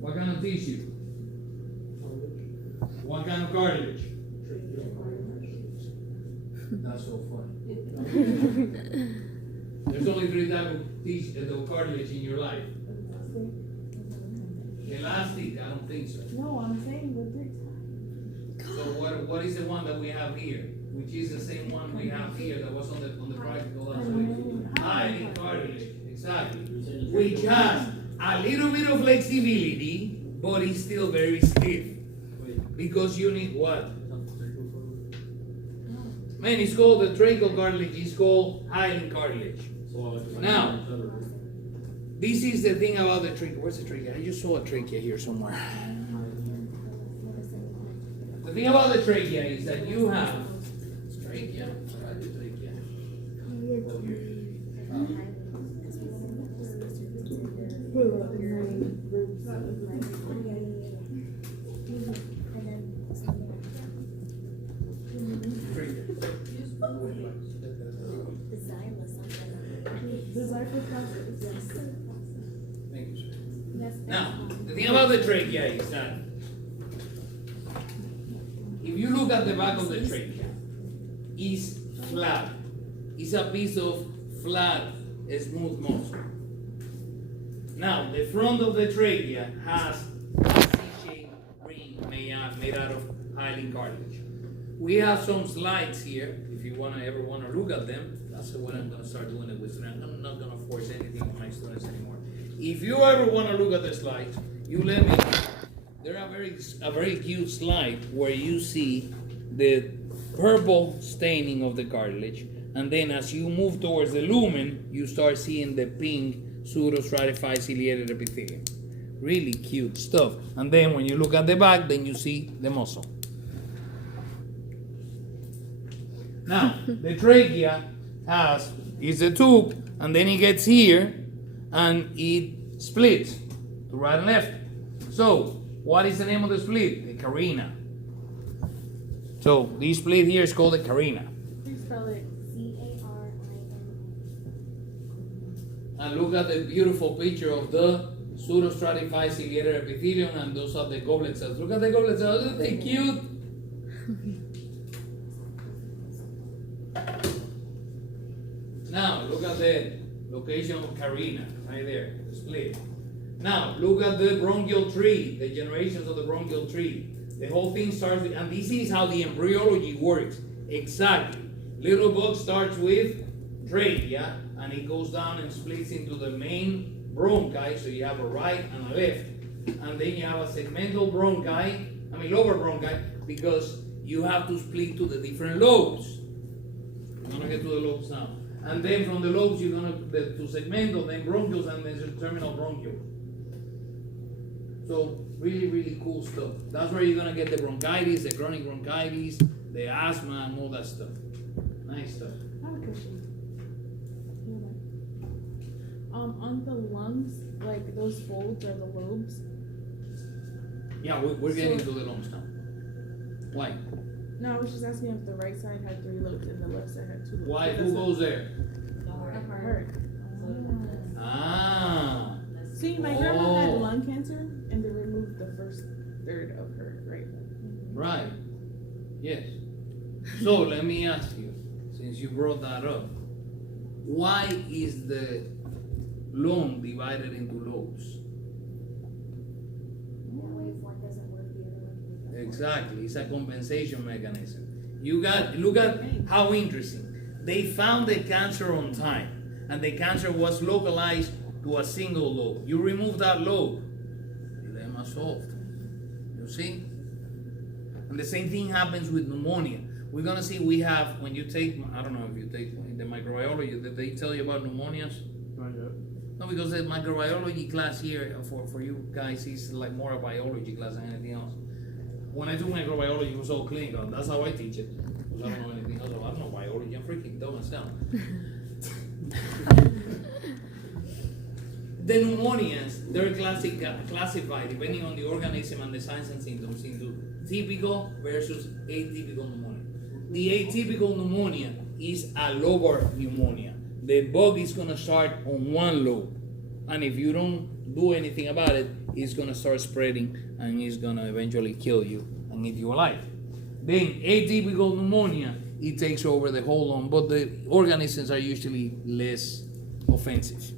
What kind of tissue? What kind of cartilage? That's so funny. There's only 3 types of cartilage in your life. Elastic, I don't think so. No, I'm saying the 3 times. So what is the one that we have here? Which is the same one we have here that was on the practical last week. Hyaline cartilage, exactly. Which has a little bit of flexibility, but it's still very stiff. Because you need what? Man, it's called the tracheal cartilage, it's called hyaline cartilage. Now, this is the thing about the trachea. Where's the trachea? I just saw a trachea here somewhere. The thing about the trachea is that you have trachea. Right, the trachea. Thank you, sir. Now, the thing about the trachea is that if you look at the back of the trachea, it's flat. It's a piece of flat, smooth muscle. Now, the front of the trachea has a C-shaped ring made out of hyaline cartilage. we have some slides here, if you ever wanna look at them. That's when I'm gonna start doing it with students. I'm not gonna force anything on my students anymore. If you ever wanna look at the slides, you let me know. There are a very cute slide where you see the purple staining of the cartilage, and then as you move towards the lumen, you start seeing the pink pseudostratified ciliated epithelium. Really cute stuff. And then when you look at the back, then you see the muscle. Now, the trachea is a tube, and then it gets here, and it splits to right and left. So, what is the name of the split? The carina. So, this split here is called the carina. Please spell it. C-A-R-I-N. And look at the beautiful picture of the pseudostratified ciliated epithelium, and those are the goblet cells. Look at the goblet cells, aren't they cute? Now, look at the location of carina, right there, the split. Now, look at the bronchial tree, the generations of the bronchial tree. The whole thing starts with, and this is how the embryology works. Exactly. Little bug starts with trachea, and it goes down and splits into the main bronchi, so you have a right and a left. And then you have a segmental lower bronchi, because you have to split to the different lobes. I'm gonna get to the lobes now. And then from the lobes, you're gonna to segmental, then bronchioles, and then terminal bronchiole. So really, really cool stuff. That's where you're gonna get the bronchitis, the chronic bronchitis, the asthma, and all that stuff. Nice stuff. I have a question. On the lungs, like those folds are the lobes. Yeah, we're getting to the lungs now. Why? No, I was just asking if the right side had 3 lobes and the left side had 2 lobes. Why? Because Who that's goes there? The heart. a heart. Ah. See, my grandma had lung cancer, and they removed the first third of her right. Right. Yes. So let me ask you, since you brought that up, why is the lung divided into lobes? That way, if one doesn't work, the other one can work. Exactly. It's a compensation mechanism. Look at how interesting. They found the cancer on time, and the cancer was localized to a single lobe. You remove that lobe, dilemma solved. You see? And the same thing happens with pneumonia. We're gonna see when you take, I don't know if you take the microbiology, did they tell you about pneumonias? Not yet. No, because the microbiology class here for you guys is like more a biology class than anything else. When I took microbiology, it was all clinical. That's how I teach it. Because I don't know anything else. I don't know biology. I'm freaking dumb as hell. The pneumonias, they're classified depending on the organism and the signs and symptoms into typical versus atypical pneumonia. The atypical pneumonia is a lobar pneumonia. The bug is gonna start on one lobe, and if you don't do anything about it, it's gonna start spreading and it's gonna eventually kill you and eat you alive. Then atypical pneumonia, it takes over the whole lung, but the organisms are usually less offensive.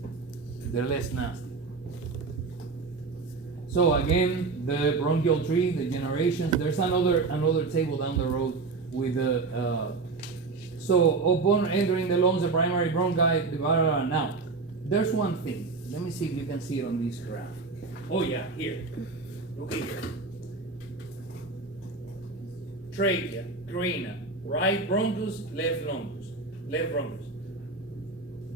They're less nasty. So again, the bronchial tree, the generations. There's another table down the road with the. So upon entering the lungs, the primary bronchi. Now, there's one thing. Let me see if you can see it on this graph. Oh yeah, here. Look here. Trachea, carina, right bronchus, left bronchus.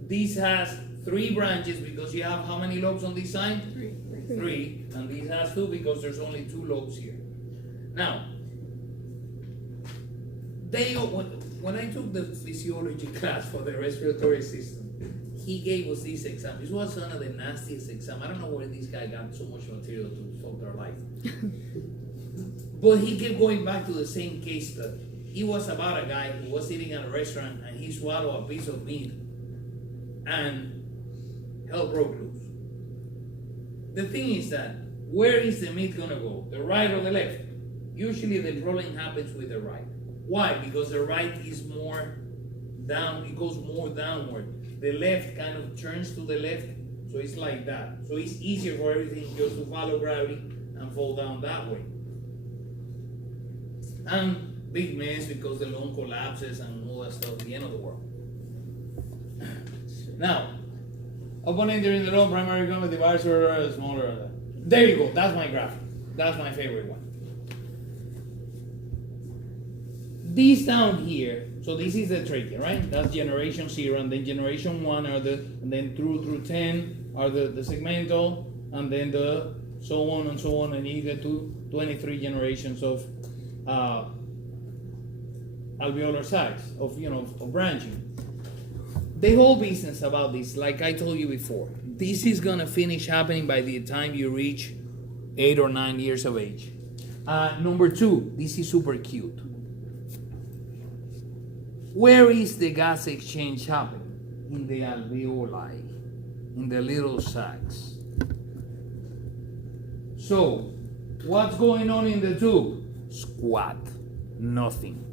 This has 3 branches because you have how many lobes on this side? 3, and this has 2 because there's only 2 lobes here. Now, when I took the physiology class for the respiratory system, he gave us this exam. This was one of the nastiest exams. I don't know where this guy got so much material to solve their life. But he kept going back to the same case study. It was about a guy who was sitting at a restaurant and he swallowed a piece of meat and hell broke loose. The thing is that, where is the meat gonna go? The right or the left? Usually the problem happens with the right. Why? Because the right is more down, it goes more downward. The left kind of turns to the left, so it's like that. So it's easier for everything just to follow gravity and fall down that way. And big mess because the loan collapses and all that stuff, the end of the world. Now, upon entering the loan, primary income divides are smaller. There you go, that's my graph. That's my favorite one. These down here, so this is the trachea, right? That's generation 0, and then generation 1 are and then through 10 are the segmental, and then the so on, and you get to 23 generations of alveolar sacs, of branching. The whole business about this, like I told you before, this is gonna finish happening by the time you reach 8 or 9 years of age. Number 2, this is super cute. Where is the gas exchange happening? In the alveoli, in the little sacs. So, what's going on in the tube? Squat, nothing.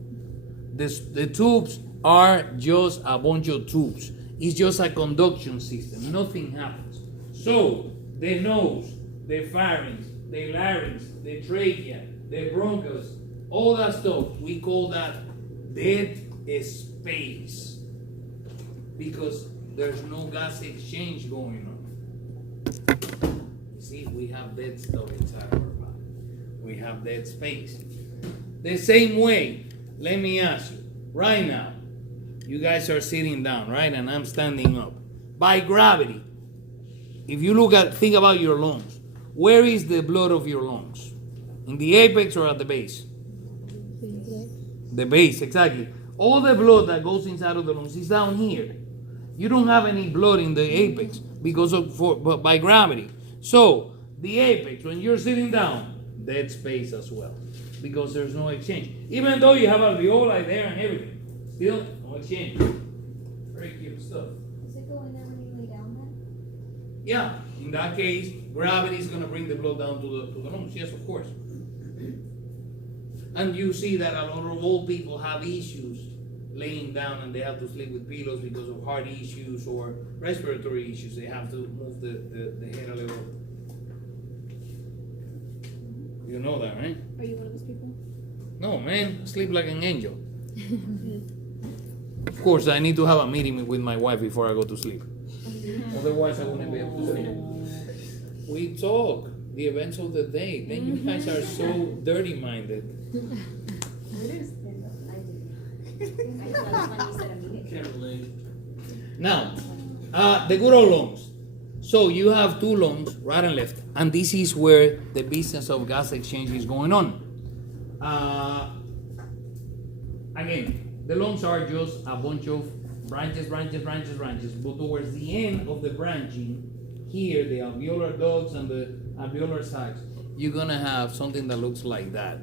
The tubes are just a bunch of tubes. It's just a conduction system. Nothing happens. So, the nose, the pharynx, the larynx, the trachea, the bronchus, all that stuff, we call that dead space. Because there's no gas exchange going on. You see, we have dead stuff inside our body. We have dead space. The same way, let me ask you, right now, you guys are sitting down, right? And I'm standing up. By gravity, if you think about your lungs, where is the blood of your lungs? In the apex or at the base? The base, exactly. All the blood that goes inside of the lungs is down here. You don't have any blood in the apex because by gravity. So the apex, when you're sitting down, dead space as well, because there's no exchange. Even though you have alveoli there and everything, still no exchange. Very cute stuff. Does it go in there when you lay down then? Yeah, in that case, gravity is going to bring the blood down to the lungs. Yes, of course. And you see that a lot of old people have issues laying down, and they have to sleep with pillows because of heart issues or respiratory issues. They have to move the head a little. You know that, right? Are you one of those people? No, man, I sleep like an angel. Of course, I need to have a meeting with my wife before I go to sleep. Otherwise, I wouldn't be able to sleep. We talk the events of the day. Then you guys are so dirty-minded. I do. I thought it was when you said a meeting. Can't relate. Now, the good old lungs. So you have two lungs, right and left, and this is where the business of gas exchange is going on. Again, the lungs are just a bunch of branches, but towards the end of the branching, here, the alveolar ducts and the alveolar sacs, you're gonna have something that looks like that.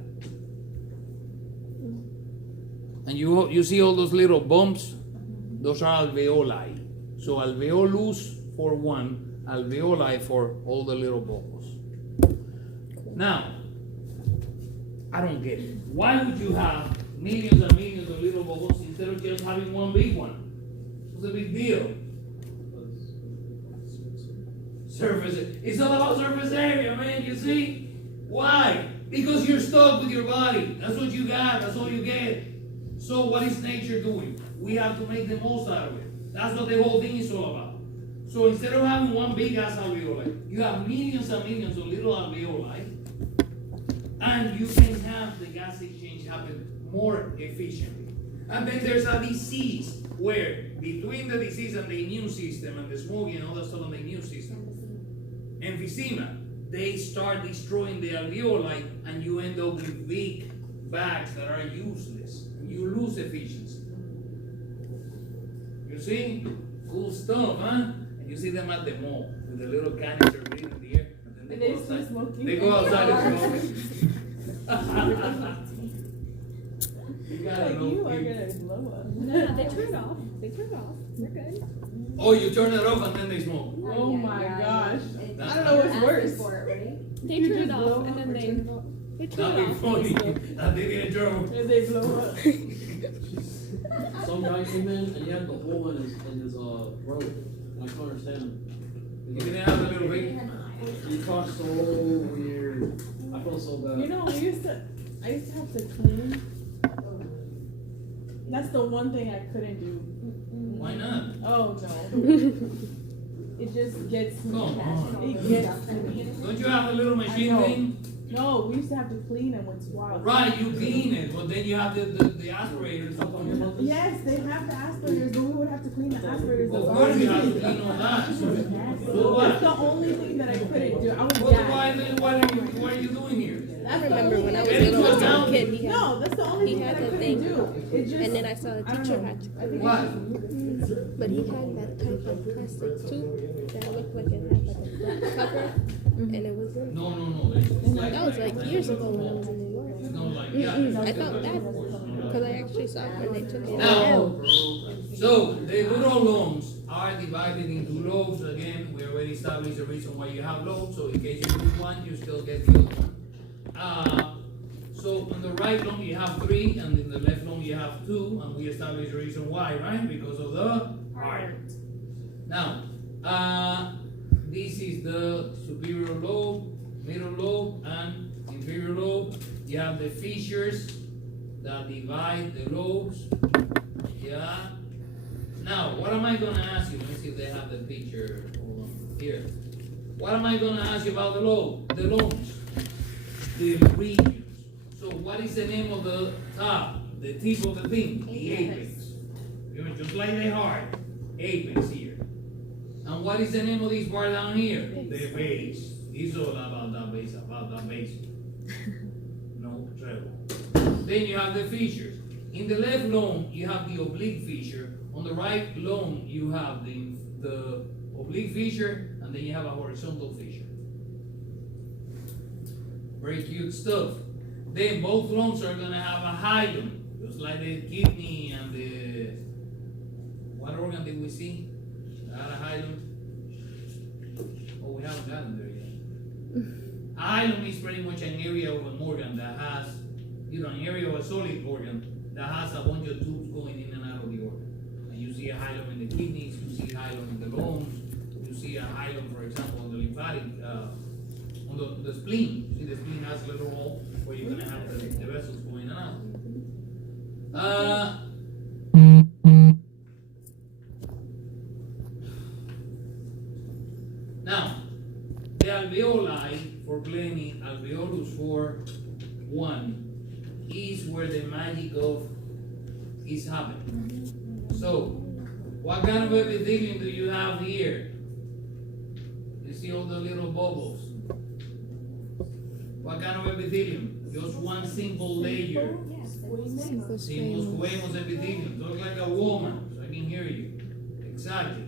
And you see all those little bumps? Those are alveoli. So alveolus for one, alveoli for all the little bubbles. Now, I don't get it. Why would you have millions and millions of little bubbles instead of just having one big one? What's the big deal? Surface. It's all about surface area, man. You see? Why? Because you're stuck with your body. That's what you got. That's all you get. So what is nature doing? We have to make the most out of it. That's what the whole thing is all about. So instead of having one big ass alveoli, you have millions and millions of little alveoli, and you can have the gas exchange happen more efficiently. And then there's a disease where between the disease and the immune system and the smoking and all that stuff on the immune system, emphysema, they start destroying the alveoli, and you end up with big bags that are useless. You lose efficiency. You see? Cool stuff, huh? And you see them at the mall with the little canister breathing in the air, and then they go outside. Smoking. They go outside and smoke. You gotta Like, know you are people. gonna blow up. No, they turned off. They turned off. They're good. Oh, you turn it off and then they smoke. Oh my gosh. That's I don't know what's Asking worse. for it, right? They You turned it just blow off, and then up or they turn it off? That'd turned be it off. funny. and they smoked. That they didn't drove. And they blow up. Some guy came in and he had the hole in his throat. And I can't understand him. You didn't have a little baby. He talked so weird. I felt so bad. You know, I used to have to clean That's the one thing I couldn't do. Why not? Oh no. It just gets me. Come on. It gets me. Don't you have a little machine I know. thing? No, we used to have to clean them when it's wild. Right, you clean it, but then you have the aspirators up on your mouth. Yes, they have the aspirators, but we would have to clean the aspirators. Of That's course you all. have to clean all that. So That's what? the only thing that I couldn't do. I was Well, why gagged. then what are you doing here? I remember when I was Get into little, as a account. kid, he had, No, that's the only he thing had that I the couldn't thing. do. It just. and then I saw the I don't teacher know. had to I think What? but he had that type of plastic tube that looked like it had like a black cover, and it was in. No. It's like, That was like years ago when I was in New York. It's not like, yeah. I thought that because I actually saw it when they took it Now, out. so the rural loans are divided into lobes. Again, we already established the reason why you have lobes, so in case you lose one, you still get the other one. So on the right loan you have 3, and in the left loan you have 2, and we established the reason why, right? Because of the heart. Now, this is the superior lobe, middle lobe, and inferior lobe. You have the fissures that divide the lobes. Yeah. Now, what am I gonna ask you? Let me see if they have the picture. Hold on. Here. What am I gonna ask you about the lobe? The lobes. The regions. So what is the name of the top? The tip of the thing? The apex. You know, just like the heart. Apex here. And what is the name of this part down here? The base. It's all about that base, No trouble. Then you have the fissures. In the left lobe, you have the oblique fissure. On the right lobe, you have the oblique fissure, and then you have a horizontal fissure. Very cute stuff. Then both lobes are gonna have a hilum, just like the kidney and the, what organ did we see? Had a hilum? Oh, we haven't gotten there yet. A hilum is pretty much an area of an organ that has, an area of a solid organ that has a bunch of tubes going in and out of the organ. And you see a hilum in the kidneys, you see a hilum in the lungs, you see a hilum, for example, on the lymphatic, on the spleen. See, the spleen has a little hole where you're gonna have the vessels going in and out. Now, the alveoli for plenty, alveolus for 1, is where the magic of is happening. So, what kind of epithelium do you have here? You see all the little bubbles. What kind of epithelium? Just one simple layer. Simple squamous epithelium. Looks like a woman, so I can hear you. Exactly.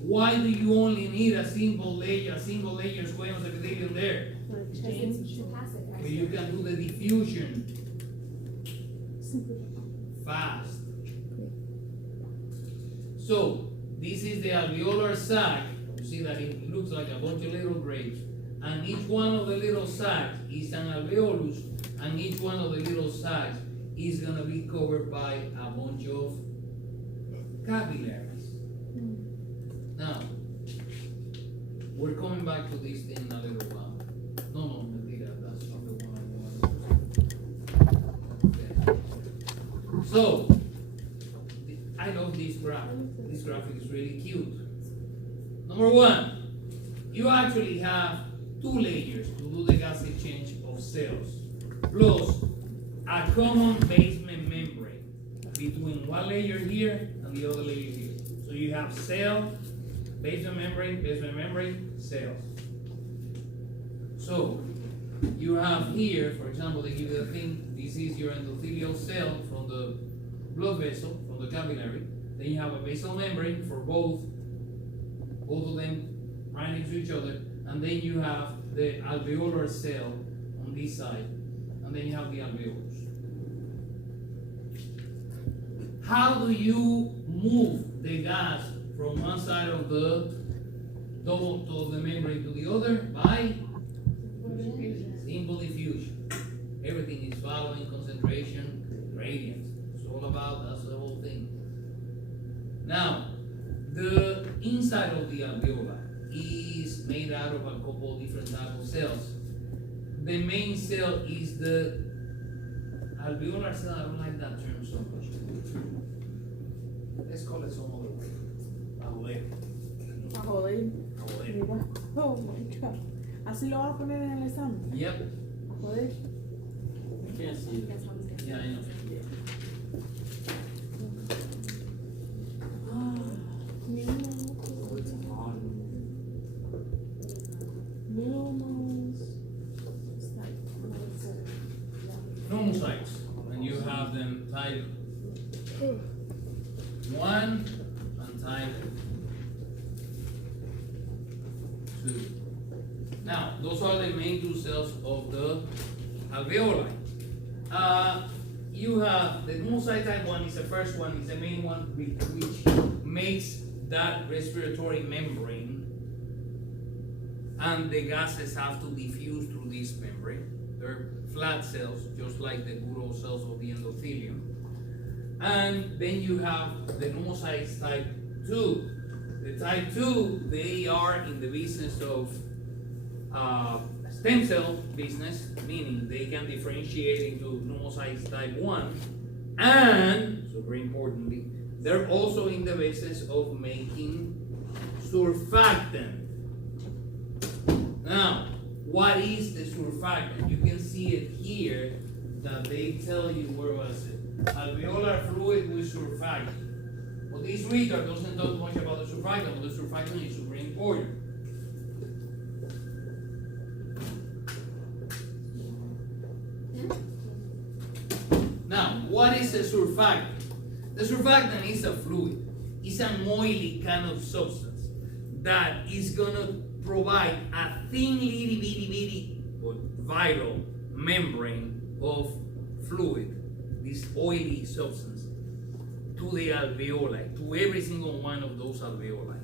Why do you only need a single layer squamous epithelium there? Where you can do the diffusion fast. So, this is the alveolar sac. You see that it looks like a bunch of little grapes. And each one of the little sacs is an alveolus, and each one of the little sacs is going to be covered by a bunch of capillaries. Now, we're coming back to this thing in a little while. No, mentira, that's not the one I want. Okay. So, I love this graphic. This graphic is really cute. Number 1, you actually have 2 layers to do the gas exchange of cells, plus a common basement membrane between one layer here and the other layer here. So you have cell, basement membrane, cells. So you have here, for example, they give you the thing, this is your endothelial cell from the blood vessel, from the capillary. Then you have a basal membrane for both of them right next to each other. And then you have the alveolar cell on this side, and then you have the alveolus. How do you move the gas from one side of the membrane to the other? By simple diffusion. Everything is following concentration gradients. It's all about, that's the whole thing. Now, the inside of the alveoli is made out of a couple different types of cells. The main cell is the alveolar cell, I don't like that term so much. Let's call it some other way. Alveolar. Joder. Alveolar. Mira. Oh my God. Así lo vas a poner en el examen. Yep. Joder. I can't see it. That's how it's gonna Yeah, I know. Pneumocytes, and you have them type 1 and type 2. Now, those are the main two cells of the alveoli. You have the pneumocyte type 1 is the first one, is the main one, which makes that respiratory membrane, and the gases have to diffuse through this membrane. They're flat cells, just like the good old cells of the endothelium. And then you have the pneumocytes type 2. The type 2, they are in the business of stem cell business, meaning they can differentiate into pneumocytes type 1, and, super importantly, they're also in the business of making surfactant. Now, what is the surfactant? You can see it here that they tell you, where was it? Alveolar fluid with surfactant. Well, this reader doesn't talk much about the surfactant, but the surfactant is super important. Now, what is a surfactant? The surfactant is a fluid. It's an oily kind of substance that is gonna provide a thin little bitty viral membrane of fluid, this oily substance, to the alveoli, to every single one of those alveoli.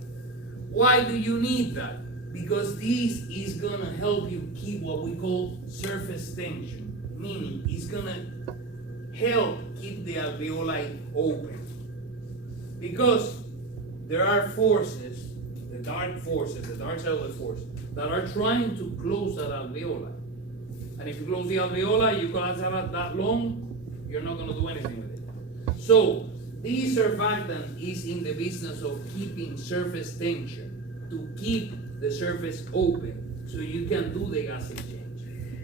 Why do you need that? Because this is gonna help you keep what we call surface tension, meaning it's gonna help keep the alveoli open. Because there are forces, the dark side of the force, that are trying to close that alveoli. And if you close the alveoli, you collapse that long, you're not going to do anything with it. So, this surfactant is in the business of keeping surface tension, to keep the surface open, so you can do the gas exchange.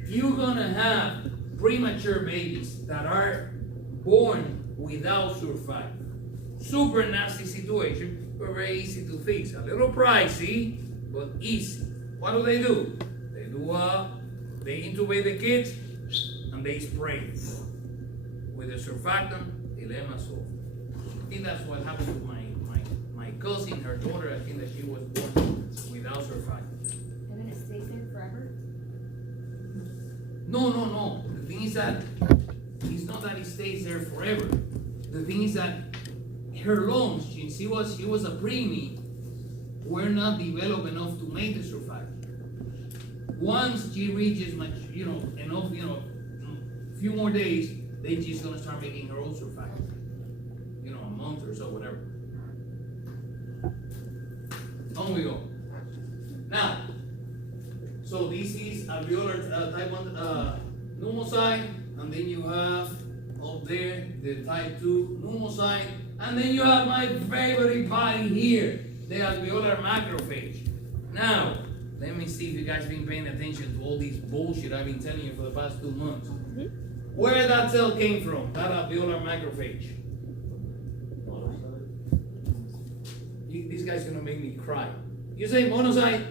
You're going to have premature babies that are born without surfactant. Super nasty situation, but very easy to fix. A little pricey, but easy. What do? They intubate the kids and they spray it. With the surfactant, dilemma solved. I think that's what happened to my cousin, her daughter. I think that she was born without surfactant. And then it stays there forever? No. The thing is that it's not that it stays there forever. The thing is that her lungs, since she was a preemie, were not developed enough to make the surfactant. Once she reaches enough, a few more days, then she's gonna start making her own surfactant. A month or so, whatever. On we go. Now, so this is alveolar type 1 pneumocyte, and then you have up there the type 2 pneumocyte, and then you have my favorite body here, the alveolar macrophage. Now, let me see if you guys been paying attention to all this bullshit I've been telling you for the past 2 months. Where that cell came from, that alveolar macrophage. This guy's gonna make me cry. You say monocyte?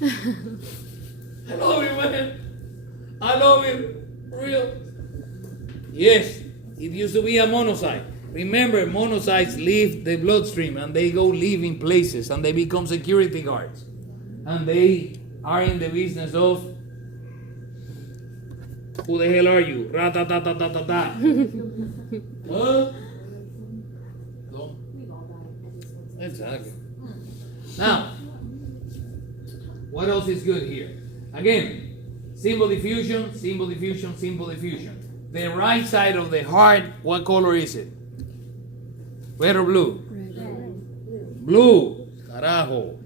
I love you, man. I love you. For real. Yes, it used to be a monocyte. Remember, monocytes leave the bloodstream and they go live in places and they become security guards. And they are in the business of, who the hell are you? Ra-ta-ta-ta-ta-ta-ta. What? No? We've all got it at least once. Exactly. Now, what else is good here? Again, simple diffusion, simple diffusion, simple diffusion. The right side of the heart, what color is it? Red or blue? Blue. Carajo.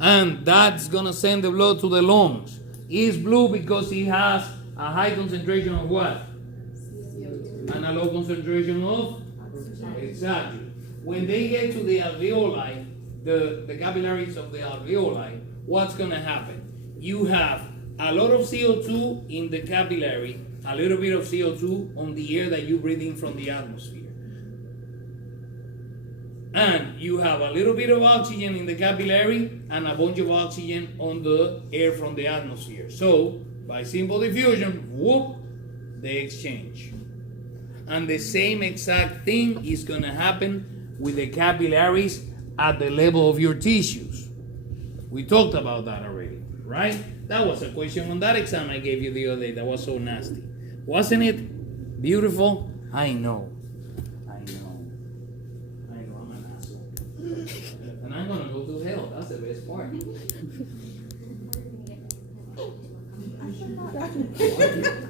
And that's gonna send the blood to the lungs. It's blue because it has A high concentration of what? And a low concentration of? Exactly. When they get to the alveoli, the capillaries of the alveoli, what's gonna happen? You have a lot of CO2 in the capillary, a little bit of CO2 on the air that you breathe in from the atmosphere. And you have a little bit of oxygen in the capillary and a bunch of oxygen on the air from the atmosphere. So, by simple diffusion, whoop, they exchange. And the same exact thing is gonna happen with the capillaries at the level of your tissues. We talked about that already, right? That was a question on that exam I gave you the other day that was so nasty. Wasn't it beautiful? I know, I'm an asshole. And I'm gonna go to hell, that's the best part.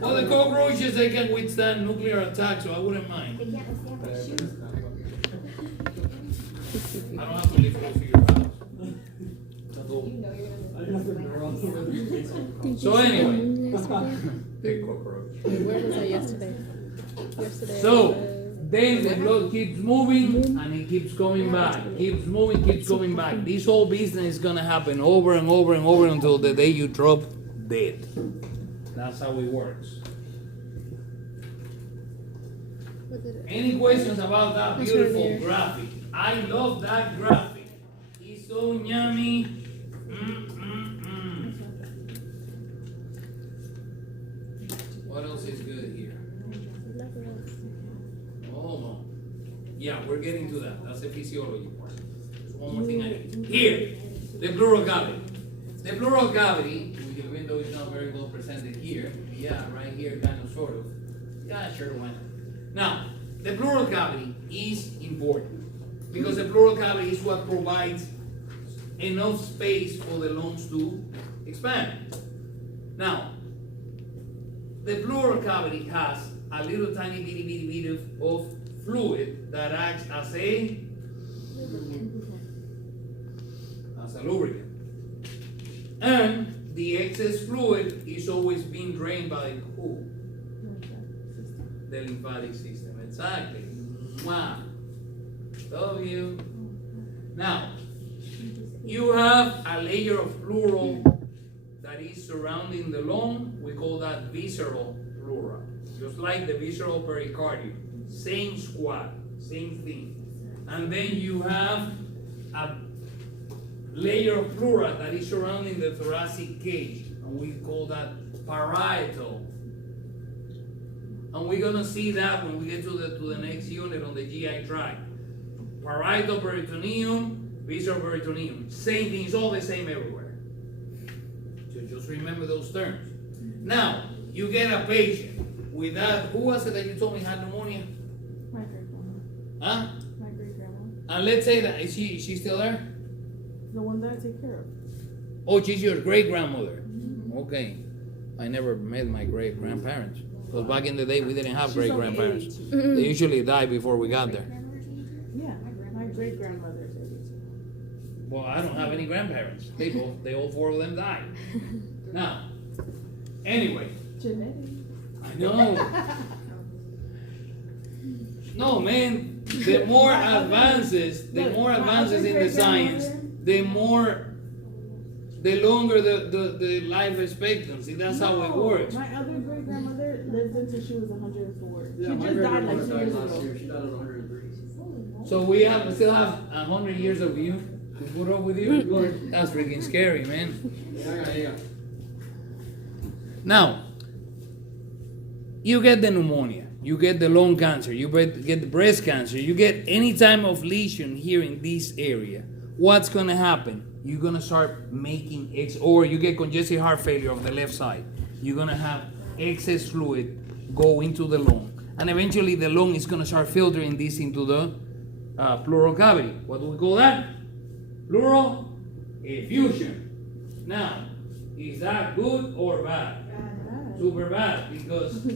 Well, the cockroaches, they can withstand nuclear attack, so I wouldn't mind. They can't withstand the shoes. I don't have to live close to your house. That's all. You know you're I gonna. just been around the So anyway, Big cockroach. Where was I yesterday? Yesterday. so was- then the blood keeps moving and it keeps coming back, keeps moving, keeps coming back. This whole business is gonna happen over and over and over until the day you drop dead. That's how it works. was it- Any questions about that It's right beautiful there. graphic? I love that graphic. It's so yummy. What else is good here? Hold on. Yeah, we're getting to that. That's the physiology part. So one more thing I need. Here, the pleural cavity. The pleural cavity, which even though it's not very well presented here, yeah, right here, kind of, sort of. Yeah, sure, why not? Now, the pleural cavity is important because the pleural cavity is what provides enough space for the lungs to expand. Now, the pleural cavity has a little tiny bitty bit of fluid that acts as a lubricant. And the excess fluid is always being drained by who? The lymphatic system. Exactly. Wow. Love you. Now, you have a layer of pleural that is surrounding the lung. We call that visceral pleura. Just like the visceral pericardium. Same squad, same thing. And then you have a layer of pleura that is surrounding the thoracic cage. And we call that parietal. And we're gonna see that when we get to the next unit on the GI tract. Parietal peritoneum, visceral peritoneum. Same thing, it's all the same everywhere. So just remember those terms. Now, you get a patient with that. Who was it that you told me had pneumonia? My great grandma. Huh? My great grandma. And let's say that is she still there? The one that I take care of. Oh, she's your great grandmother. Okay. I never met my great grandparents. Because back in the day we didn't have She's great only grandparents. 82. They usually die before we got there. Yeah, my great grandmother's 82. Well, I don't have any grandparents. They all four of them died. Now, anyway, Genetic. I know. No, man. The more advances in the science, the longer the life expectancy. That's how it works. My other great grandmother lived until she was 104. Yeah, She my just great died like grandmother 2 died years last ago. year. She died at 103. So we still have 100 years of you to put up with you. That's freaking scary, man. Yeah. Now, you get the pneumonia, you get the lung cancer, you get the breast cancer, you get any type of lesion here in this area. What's gonna happen? You're gonna start making or you get congestive heart failure on the left side. You're gonna have excess fluid go into the lung, and eventually the lung is gonna start filtering this into the pleural cavity. What do we call that? Pleural effusion. Now, is that good or bad? Super bad, because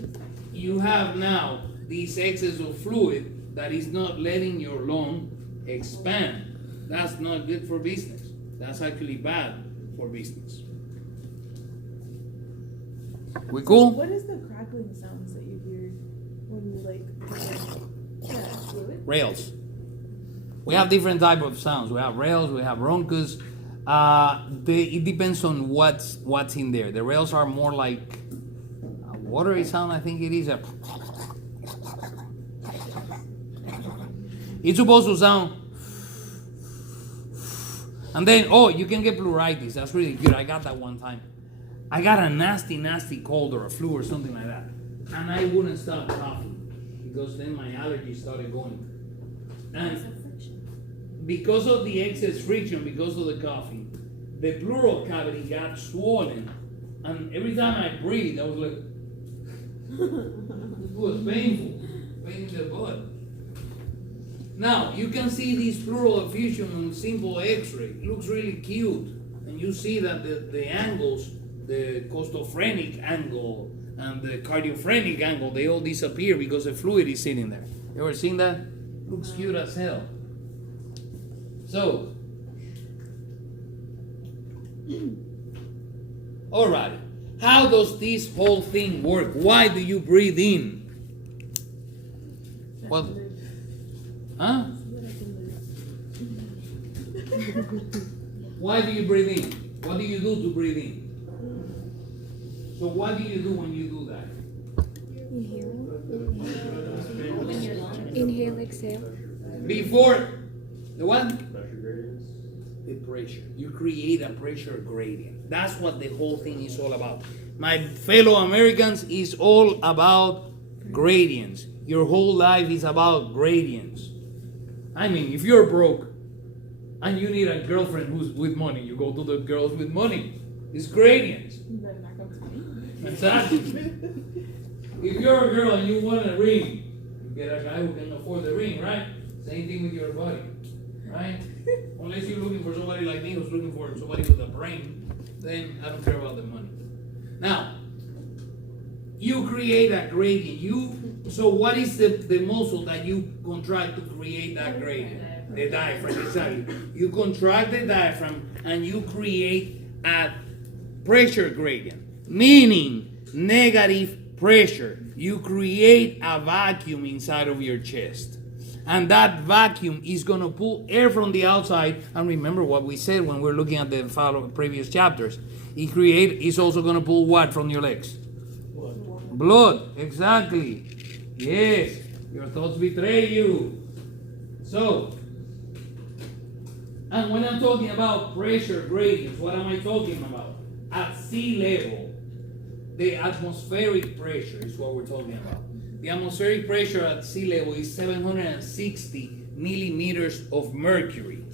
you have now this excess of fluid that is not letting your lung expand. That's not good for business. That's actually bad for business. We cool? What is the crackling sounds that you hear when you like? Yeah. Rails. We have different type of sounds. We have rails, we have roncas. It depends on what's in there. The rails are more like a watery sound, I think it is. It's supposed to sound. And then, you can get pleuritis. That's really good. I got that one time. I got a nasty cold or a flu or something like that. And I wouldn't stop coughing because then my allergies started going. And because of the excess friction, because of the coughing, the pleural cavity got swollen. And every time I breathed, I was like, it was painful. Pain in the butt. Now, you can see this pleural effusion on simple x-ray. It looks really cute. And you see that the angles, the costophrenic angle and the cardiophrenic angle, they all disappear because the fluid is sitting there. You ever seen that? Looks cute as hell. So, alright. How does this whole thing work? Why do you breathe in? Well, huh? Why do you breathe in? What do you do to breathe in? So what do you do when you do that? Inhale, exhale. Before the what? The pressure. You create a pressure gradient. That's what the whole thing is all about. My fellow Americans, is all about gradients. Your whole life is about gradients. I mean, if you're broke and you need a girlfriend who's with money, you go to the girls with money. It's gradients. Then that comes to me. Exactly. If you're a girl and you want a ring, you get a guy who can afford the ring, right? Same thing with your body, right? Unless you're looking for somebody like me who's looking for somebody with a brain, then I don't care about the money. Now, you create a gradient. So what is the muscle that you contract to create that gradient? The diaphragm, exactly. You contract the diaphragm and you create a pressure gradient, meaning negative pressure. You create a vacuum inside of your chest. And that vacuum is going to pull air from the outside. And remember what we said when we're looking at the previous chapters. It's also going to pull what from your legs? Blood, exactly. Yes, your thoughts betray you. So, and when I'm talking about pressure gradients, what am I talking about? At sea level, the atmospheric pressure is what we're talking about. The atmospheric pressure at sea level is 760 millimeters of mercury.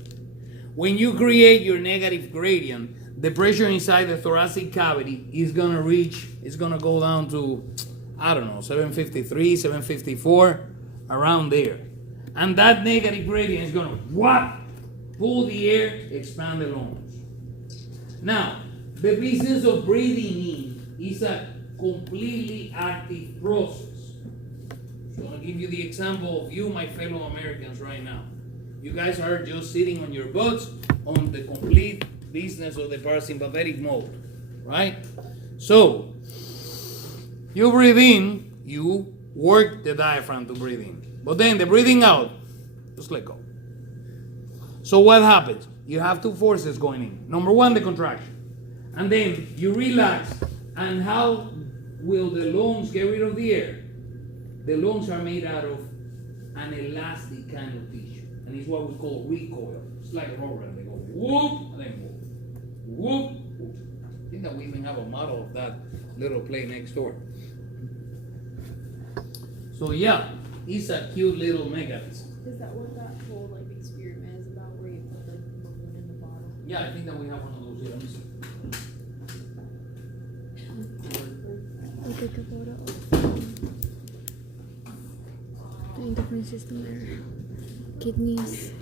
When you create your negative gradient, the pressure inside the thoracic cavity is going to go down to, I don't know, 753, 754, around there. And that negative gradient is going to pull the air, expand the lungs. Now, the business of breathing in is a completely active process. So I'm going to give you the example of you, my fellow Americans, right now. You guys are just sitting on your butts on the complete business of the parasympathetic mode, right? So, you breathe in, you work the diaphragm to breathe in. But then the breathing out, just let go. So what happens? You have two forces going in. Number one, the contraction. And then you relax. And how will the lungs get rid of the air? The lungs are made out of an elastic kind of tissue. And it's what we call recoil. It's like a roller. They go whoop, and then whoop, whoop, whoop. I think that we even have a model of that little plane next door. So yeah, it's a cute little mechanism. Is that what that whole like experiment is about, where you put like the balloon in the bottle? Yeah, I think that we have one of those here. Let me see. I'll take a photo of the different system there. Kidneys.